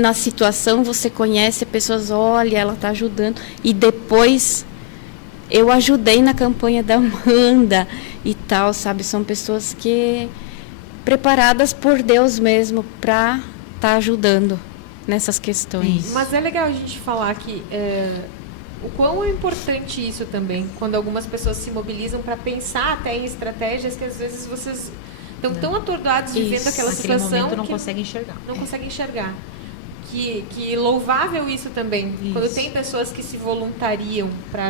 na situação, você conhece pessoas, olha, ela está ajudando, e depois eu ajudei na campanha da Amanda e tal, sabe? São pessoas que preparadas por Deus mesmo para estar ajudando nessas questões. Mas é legal a gente falar que o quão é importante isso também, quando algumas pessoas se mobilizam para pensar até em estratégias que às vezes vocês estão tão atordoados vivendo aquela Naquele situação momento não que conseguem enxergar. não conseguem enxergar. Que louvável isso também, quando tem pessoas que se voluntariam para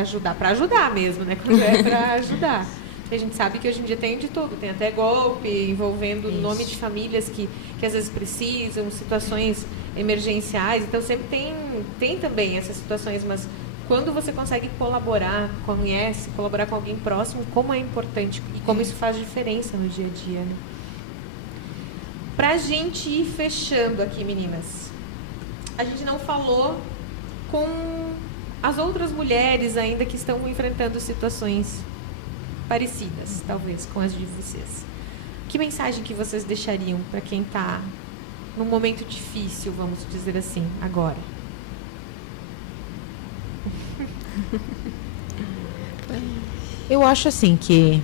ajudar mesmo, né? Quando é para ajudar. A gente sabe que hoje em dia tem de tudo, tem até golpe envolvendo o nome de famílias que às vezes precisam, situações emergenciais, então sempre tem também essas situações, mas quando você consegue colaborar com alguém próximo, como é importante e como isso faz diferença no dia a dia, né? Pra gente ir fechando aqui, meninas, a gente não falou com as outras mulheres ainda que estão enfrentando situações parecidas, talvez, com as de vocês. Que mensagem que vocês deixariam para quem está num momento difícil, vamos dizer assim, agora? Eu acho assim que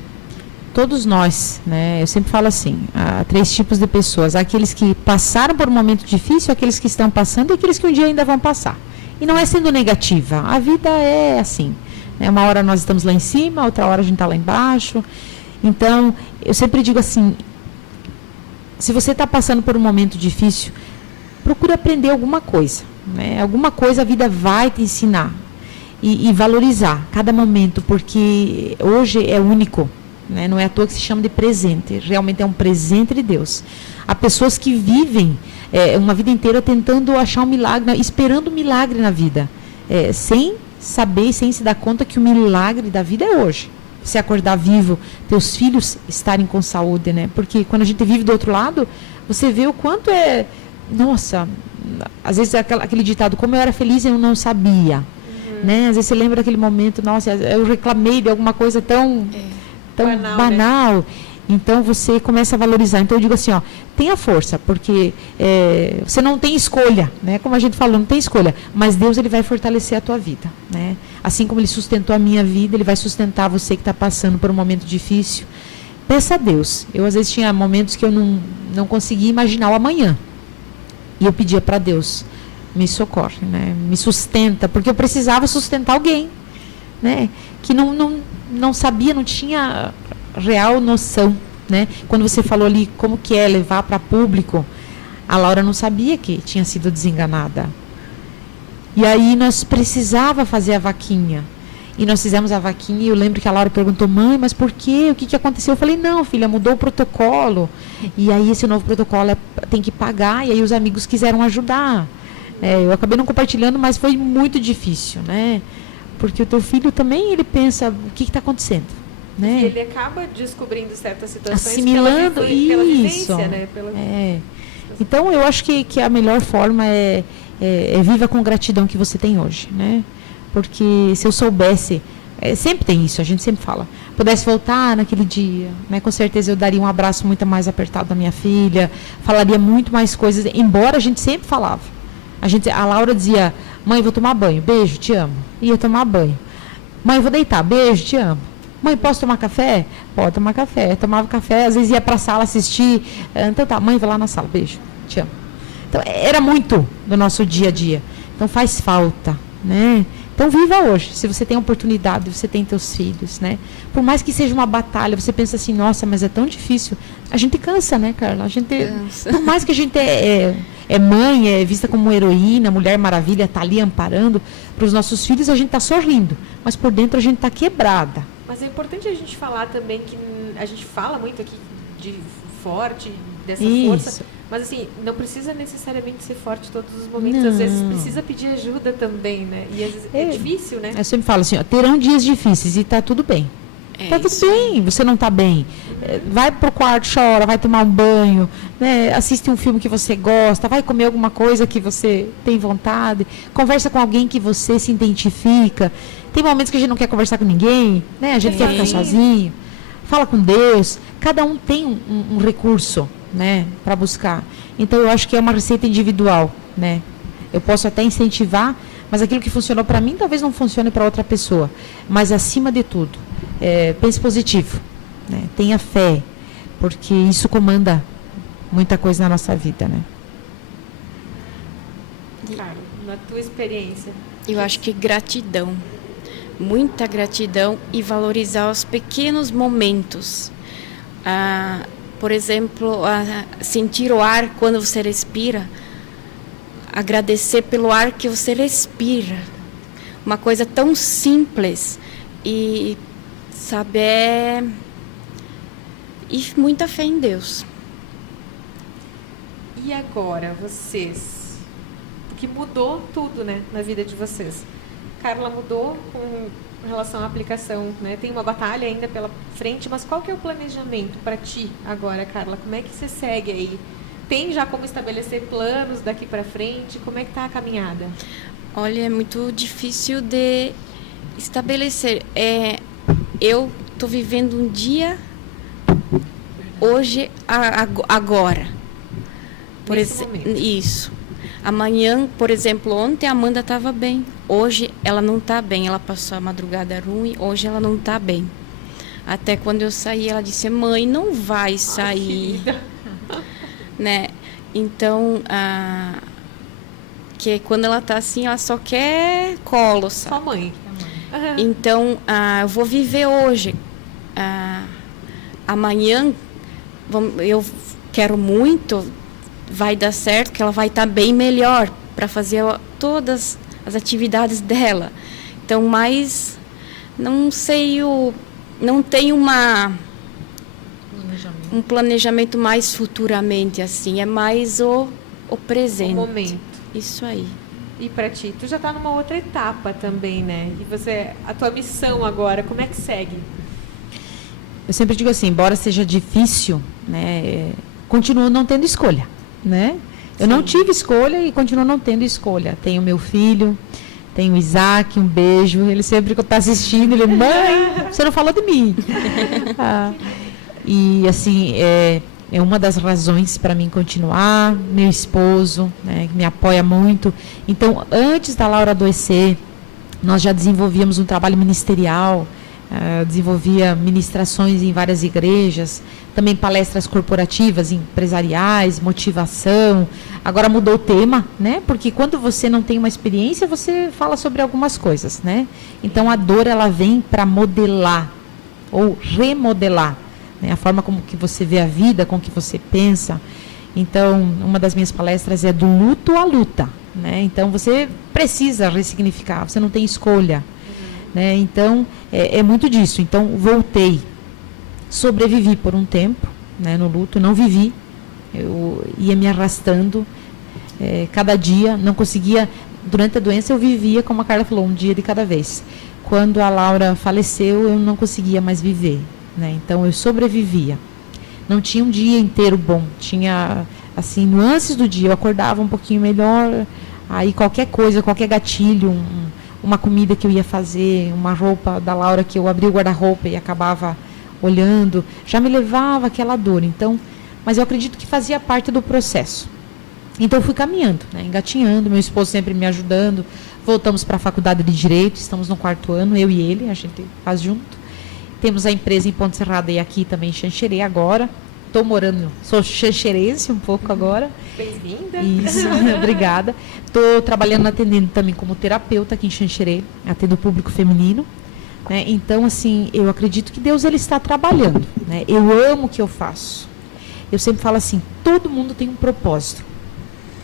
todos nós, né, eu sempre falo assim, há 3 tipos de pessoas: aqueles que passaram por um momento difícil, aqueles que estão passando e aqueles que um dia ainda vão passar. E não é sendo negativa, a vida é assim, né? Uma hora nós estamos lá em cima, outra hora a gente está lá embaixo. Então, eu sempre digo assim, se você está passando por um momento difícil, procure aprender alguma coisa, né? Alguma coisa a vida vai te ensinar. E valorizar cada momento, porque hoje é único, né? Não é à toa que se chama de presente, realmente é um presente de Deus. Há pessoas que vivem uma vida inteira tentando achar um milagre, esperando um milagre na vida, sem saber, sem se dar conta que o milagre da vida é hoje. Você acordar vivo, teus filhos estarem com saúde, né? Porque quando a gente vive do outro lado, você vê o quanto nossa, às vezes aquele ditado, como eu era feliz eu não sabia. Né? Às vezes você lembra daquele momento, nossa, eu reclamei de alguma coisa tão banal. Né? Então você começa a valorizar. Então eu digo assim, tenha força, porque você não tem escolha, né? Como a gente falou, não tem escolha, mas Deus ele vai fortalecer a tua vida, né? Assim como ele sustentou a minha vida, ele vai sustentar você que está passando por um momento difícil. Peça a Deus. Eu às vezes tinha momentos que eu não conseguia imaginar o amanhã, e eu pedia para Deus: me socorre, né? Me sustenta, porque eu precisava sustentar alguém, né? Que não sabia, não tinha real noção, né? Quando você falou ali como que é levar para público, a Laura não sabia que tinha sido desenganada. E aí nós precisava fazer a vaquinha. E nós fizemos a vaquinha e eu lembro que a Laura perguntou: mãe, mas por quê? O que aconteceu? Eu falei: não, filha, mudou o protocolo. E aí esse novo protocolo tem que pagar, e aí os amigos quiseram ajudar. Eu acabei não compartilhando, mas foi muito difícil, né? Porque o teu filho também, ele pensa, o que está acontecendo, né? E ele acaba descobrindo certas situações, assimilando pela isso, vivência, né? Então, eu acho que a melhor forma é viva com gratidão que você tem hoje, né? Porque se eu soubesse, sempre tem isso, a gente sempre fala, pudesse voltar naquele dia, né? Com certeza eu daria um abraço muito mais apertado da minha filha, falaria muito mais coisas, embora a gente sempre falava. A Laura dizia: mãe, vou tomar banho, beijo, te amo. Ia tomar banho. Mãe, vou deitar, beijo, te amo. Mãe, posso tomar café? Pode tomar café. Tomava café, às vezes ia para a sala assistir. Então tá, mãe, vai lá na sala, beijo, te amo. Então era muito do nosso dia a dia. Então faz falta, né? Então viva hoje. Se você tem oportunidade, você tem teus filhos, né? Por mais que seja uma batalha, você pensa assim: nossa, mas é tão difícil. A gente cansa, né, Carla? A gente, por mais que a gente é mãe, é vista como heroína, Mulher Maravilha, está ali amparando, para os nossos filhos a gente está sorrindo, mas por dentro a gente está quebrada. Mas é importante a gente falar também que a gente fala muito aqui de forte, dessa força, mas assim, não precisa necessariamente ser forte em todos os momentos, às vezes precisa pedir ajuda também, né? E às vezes é difícil, né? Eu sempre falo assim, terão dias difíceis e está tudo bem. Tá tudo bem, você não está bem. Vai pro quarto, chora, vai tomar um banho, né? Assiste um filme que você gosta, vai comer alguma coisa que você tem vontade, conversa com alguém que você se identifica. Tem momentos que a gente não quer conversar com ninguém, né? A gente quer ficar sozinho. Fala com Deus. Cada um tem um recurso, né, para buscar. Então eu acho que é uma receita individual, né? Eu posso até incentivar, mas aquilo que funcionou para mim talvez não funcione para outra pessoa. Mas acima de tudo, pense positivo, né? Tenha fé, porque isso comanda muita coisa na nossa vida, né? Claro, na tua experiência. Eu acho que gratidão, muita gratidão, e valorizar os pequenos momentos. Por exemplo, sentir o ar quando você respira, agradecer pelo ar que você respira. Uma coisa tão simples e saber e muita fé em Deus. E agora, vocês? Porque mudou tudo, né, na vida de vocês. Carla mudou com relação à aplicação, né? Tem uma batalha ainda pela frente, mas qual que é o planejamento para ti agora, Carla? Como é que você segue aí? Tem já como estabelecer planos daqui para frente? Como é que tá a caminhada? Olha, é muito difícil de estabelecer. Eu estou vivendo um dia hoje, agora. Nesse momento. Isso. Amanhã, por exemplo, ontem a Amanda estava bem. Hoje ela não está bem. Ela passou a madrugada ruim. Hoje ela não está bem. Até quando eu saí, ela disse: mãe, não vai sair. Né? Então, que quando ela está assim, ela só quer colo, sabe? Só mãe. Então, eu vou viver hoje. Amanhã, eu quero muito, vai dar certo, que ela vai estar bem melhor para fazer todas as atividades dela. Então, mas não sei, não tenho um planejamento mais futuramente, assim. É mais o presente. O momento. Isso aí. E para ti, tu já tá numa outra etapa também, né? E você, a tua missão agora, como é que segue? Eu sempre digo assim, embora seja difícil, né, continuo não tendo escolha, né? Eu não tive escolha e continuo não tendo escolha. Tenho meu filho, tenho o Isaac, um beijo. Ele sempre que está assistindo, ele: mãe, você não falou de mim. E assim, é uma das razões para mim continuar. Meu esposo, né, que me apoia muito. Então, antes da Laura adoecer, nós já desenvolvíamos um trabalho ministerial. Desenvolvia ministrações em várias igrejas, também palestras corporativas, empresariais, motivação. Agora mudou o tema, né? Porque quando você não tem uma experiência, você fala sobre algumas coisas, né? Então a dor, ela vem para modelar ou remodelar, né? A forma como que você vê a vida, com que você pensa. Então, uma das minhas palestras é do luto à luta, né? Então você precisa ressignificar, você não tem escolha. Né? Então, é muito disso. Então, voltei, sobrevivi por um tempo, né, no luto, não vivi, eu ia me arrastando, cada dia, não conseguia, durante a doença eu vivia, como a Carla falou, um dia de cada vez. Quando a Laura faleceu, eu não conseguia mais viver, né? Então, eu sobrevivia. Não tinha um dia inteiro bom, tinha, assim, nuances do dia, eu acordava um pouquinho melhor, aí qualquer coisa, qualquer gatilho, uma comida que eu ia fazer, uma roupa da Laura que eu abria o guarda-roupa e acabava olhando, já me levava aquela dor. Então, mas eu acredito que fazia parte do processo. Então eu fui caminhando, né, engatinhando, meu esposo sempre me ajudando. Voltamos para a faculdade de Direito, estamos no 4º ano, eu e ele, a gente faz junto. Temos a empresa em Ponte Serrada e aqui também em Xanxerê agora. Estou morando, sou xanxerense um pouco agora. Bem-vinda. Isso, obrigada. Estou trabalhando, atendendo também como terapeuta aqui em Xanxerê, atendo o público feminino. Né? Então, assim, eu acredito que Deus, ele está trabalhando. Né? Eu amo o que eu faço. Eu sempre falo assim, todo mundo tem um propósito.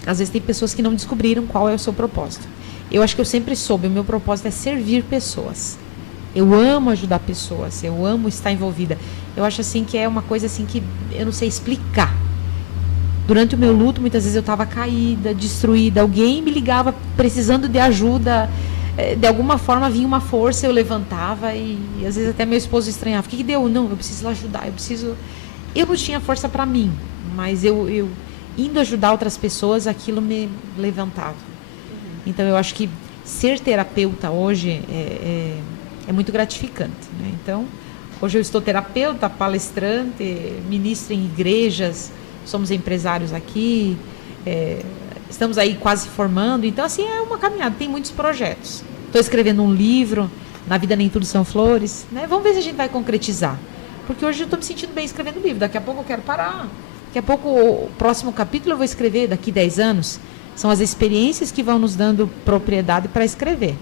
Às vezes tem pessoas que não descobriram qual é o seu propósito. Eu acho que eu sempre soube, o meu propósito é servir pessoas. Eu amo ajudar pessoas, eu amo estar envolvida. Eu acho assim que é uma coisa assim que eu não sei explicar. Durante o meu luto, muitas vezes eu estava caída, destruída. Alguém me ligava precisando de ajuda. De alguma forma vinha uma força, eu levantava e às vezes até meu esposo estranhava. O que deu? Não, eu preciso ajudar, Eu não tinha força para mim, mas eu indo ajudar outras pessoas, aquilo me levantava. Então eu acho que ser terapeuta hoje é muito gratificante, né? Então, hoje eu estou terapeuta, palestrante, ministro em igrejas, somos empresários aqui, estamos aí quase formando. Então, assim, é uma caminhada, tem muitos projetos. Estou escrevendo um livro, Na Vida Nem Tudo São Flores, né? Vamos ver se a gente vai concretizar. Porque hoje eu estou me sentindo bem escrevendo livro, daqui a pouco eu quero parar. Daqui a pouco o próximo capítulo eu vou escrever daqui 10 anos. São as experiências que vão nos dando propriedade para escrever.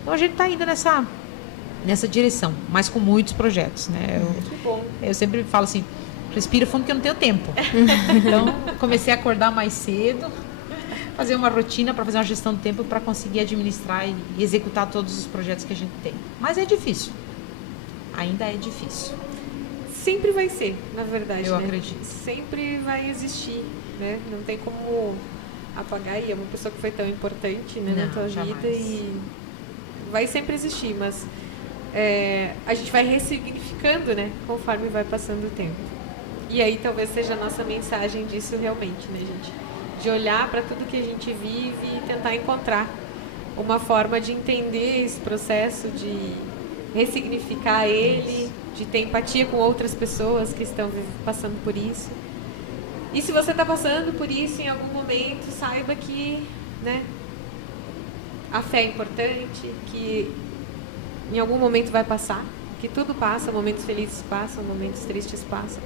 Então, a gente está indo nessa direção, mas com muitos projetos, né? Que bom. Eu sempre falo assim, respira fundo que eu não tenho tempo. Então, comecei a acordar mais cedo, fazer uma rotina para fazer uma gestão do tempo para conseguir administrar e executar todos os projetos que a gente tem. Mas é difícil. Ainda é difícil. sempre vai ser, na verdade. Eu né? acredito. Sempre vai existir, né? Não tem como apagar. E é uma pessoa que foi tão importante, né, na Não, tua jamais. vida e vai sempre existir, mas a gente vai ressignificando, né, conforme vai passando o tempo. E aí talvez seja a nossa mensagem disso realmente, né, gente? De olhar para tudo que a gente vive e tentar encontrar uma forma de entender esse processo, de ressignificar ele, de ter empatia com outras pessoas que estão passando por isso. E se você está passando por isso em algum momento, saiba que, né, a fé é importante, que em algum momento vai passar, que tudo passa, momentos felizes passam, momentos tristes passam.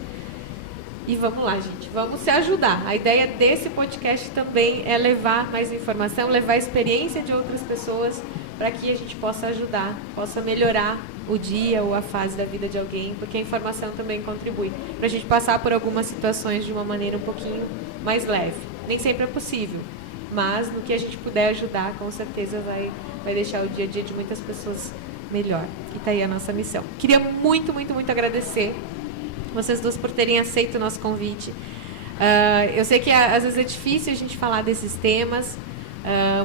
E vamos lá, gente, vamos se ajudar. A ideia desse podcast também é levar mais informação, levar a experiência de outras pessoas para que a gente possa ajudar, possa melhorar o dia ou a fase da vida de alguém, porque a informação também contribui para a gente passar por algumas situações de uma maneira um pouquinho mais leve. Nem sempre é possível, mas no que a gente puder ajudar, com certeza vai deixar o dia a dia de muitas pessoas melhor. E tá aí a nossa missão. Queria muito, muito, muito agradecer vocês duas por terem aceito o nosso convite. Eu sei que às vezes é difícil a gente falar desses temas,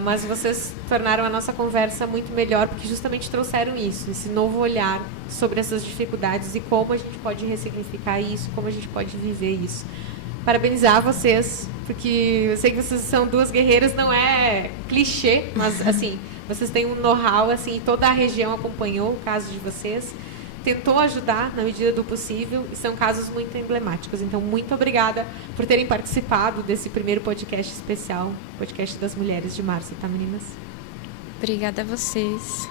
mas vocês tornaram a nossa conversa muito melhor, porque justamente trouxeram isso, esse novo olhar sobre essas dificuldades e como a gente pode ressignificar isso, como a gente pode viver isso. Parabenizar vocês, porque eu sei que vocês são duas guerreiras, não é clichê, mas assim, vocês têm um know-how, assim, toda a região acompanhou o caso de vocês, tentou ajudar na medida do possível e são casos muito emblemáticos. Então, muito obrigada por terem participado desse primeiro podcast especial, podcast das Mulheres de Março, tá, meninas? Obrigada a vocês.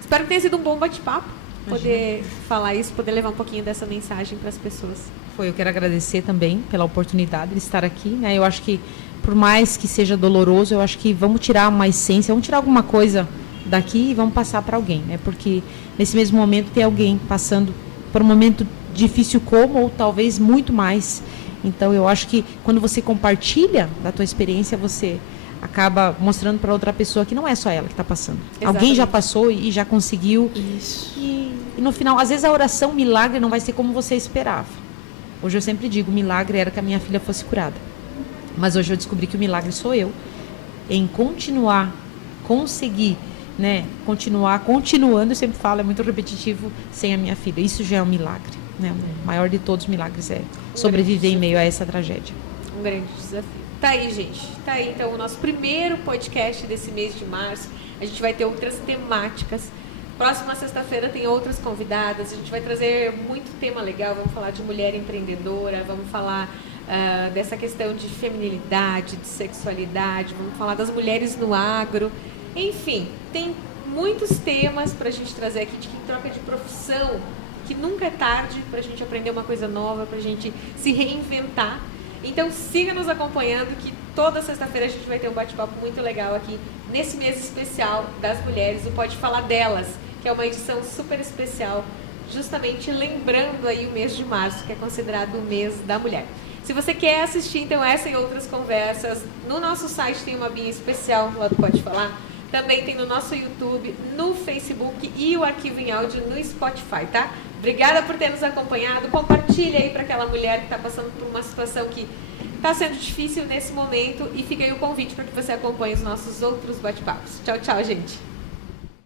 Espero que tenha sido um bom bate-papo, poder falar isso, poder levar um pouquinho dessa mensagem para as pessoas. Eu quero agradecer também pela oportunidade de estar aqui, né? Eu acho que, por mais que seja doloroso, eu acho que vamos tirar uma essência, vamos tirar alguma coisa daqui e vamos passar para alguém, né? Porque nesse mesmo momento tem alguém passando por um momento difícil como, ou talvez muito mais. Então eu acho que quando você compartilha da tua experiência, você acaba mostrando para outra pessoa que não é só ela que está passando. Exatamente. Alguém já passou e já conseguiu. Isso. E no final, às vezes a oração milagre não vai ser como você esperava. Hoje eu sempre digo, o milagre era que a minha filha fosse curada. Mas hoje eu descobri que o milagre sou eu. Em continuar, conseguir, né, continuando, eu sempre falo, é muito repetitivo, sem a minha filha. Isso já é um milagre, né? O maior de todos os milagres é sobreviver em meio a essa tragédia. Um grande desafio. Tá aí, gente. Tá aí, então, o nosso primeiro podcast desse mês de março. A gente vai ter outras temáticas. Próxima sexta-feira tem outras convidadas. A gente vai trazer muito tema legal. Vamos falar de mulher empreendedora, vamos falar dessa questão de feminilidade, de sexualidade, vamos falar das mulheres no agro. Enfim, tem muitos temas para a gente trazer aqui de troca de profissão, que nunca é tarde para a gente aprender uma coisa nova, para a gente se reinventar. Então siga nos acompanhando, que toda sexta-feira a gente vai ter um bate-papo muito legal aqui nesse mês especial das mulheres, o Pode Falar Delas, que é uma edição super especial, justamente lembrando aí o mês de março, que é considerado o mês da mulher. Se você quer assistir, então, essa e outras conversas, no nosso site tem uma abinha especial lá do Pode Falar. Também tem no nosso YouTube, no Facebook e o arquivo em áudio no Spotify, tá? Obrigada por ter nos acompanhado. Compartilha aí para aquela mulher que está passando por uma situação que está sendo difícil nesse momento. E fica aí o convite para que você acompanhe os nossos outros bate-papos. Tchau, tchau, gente.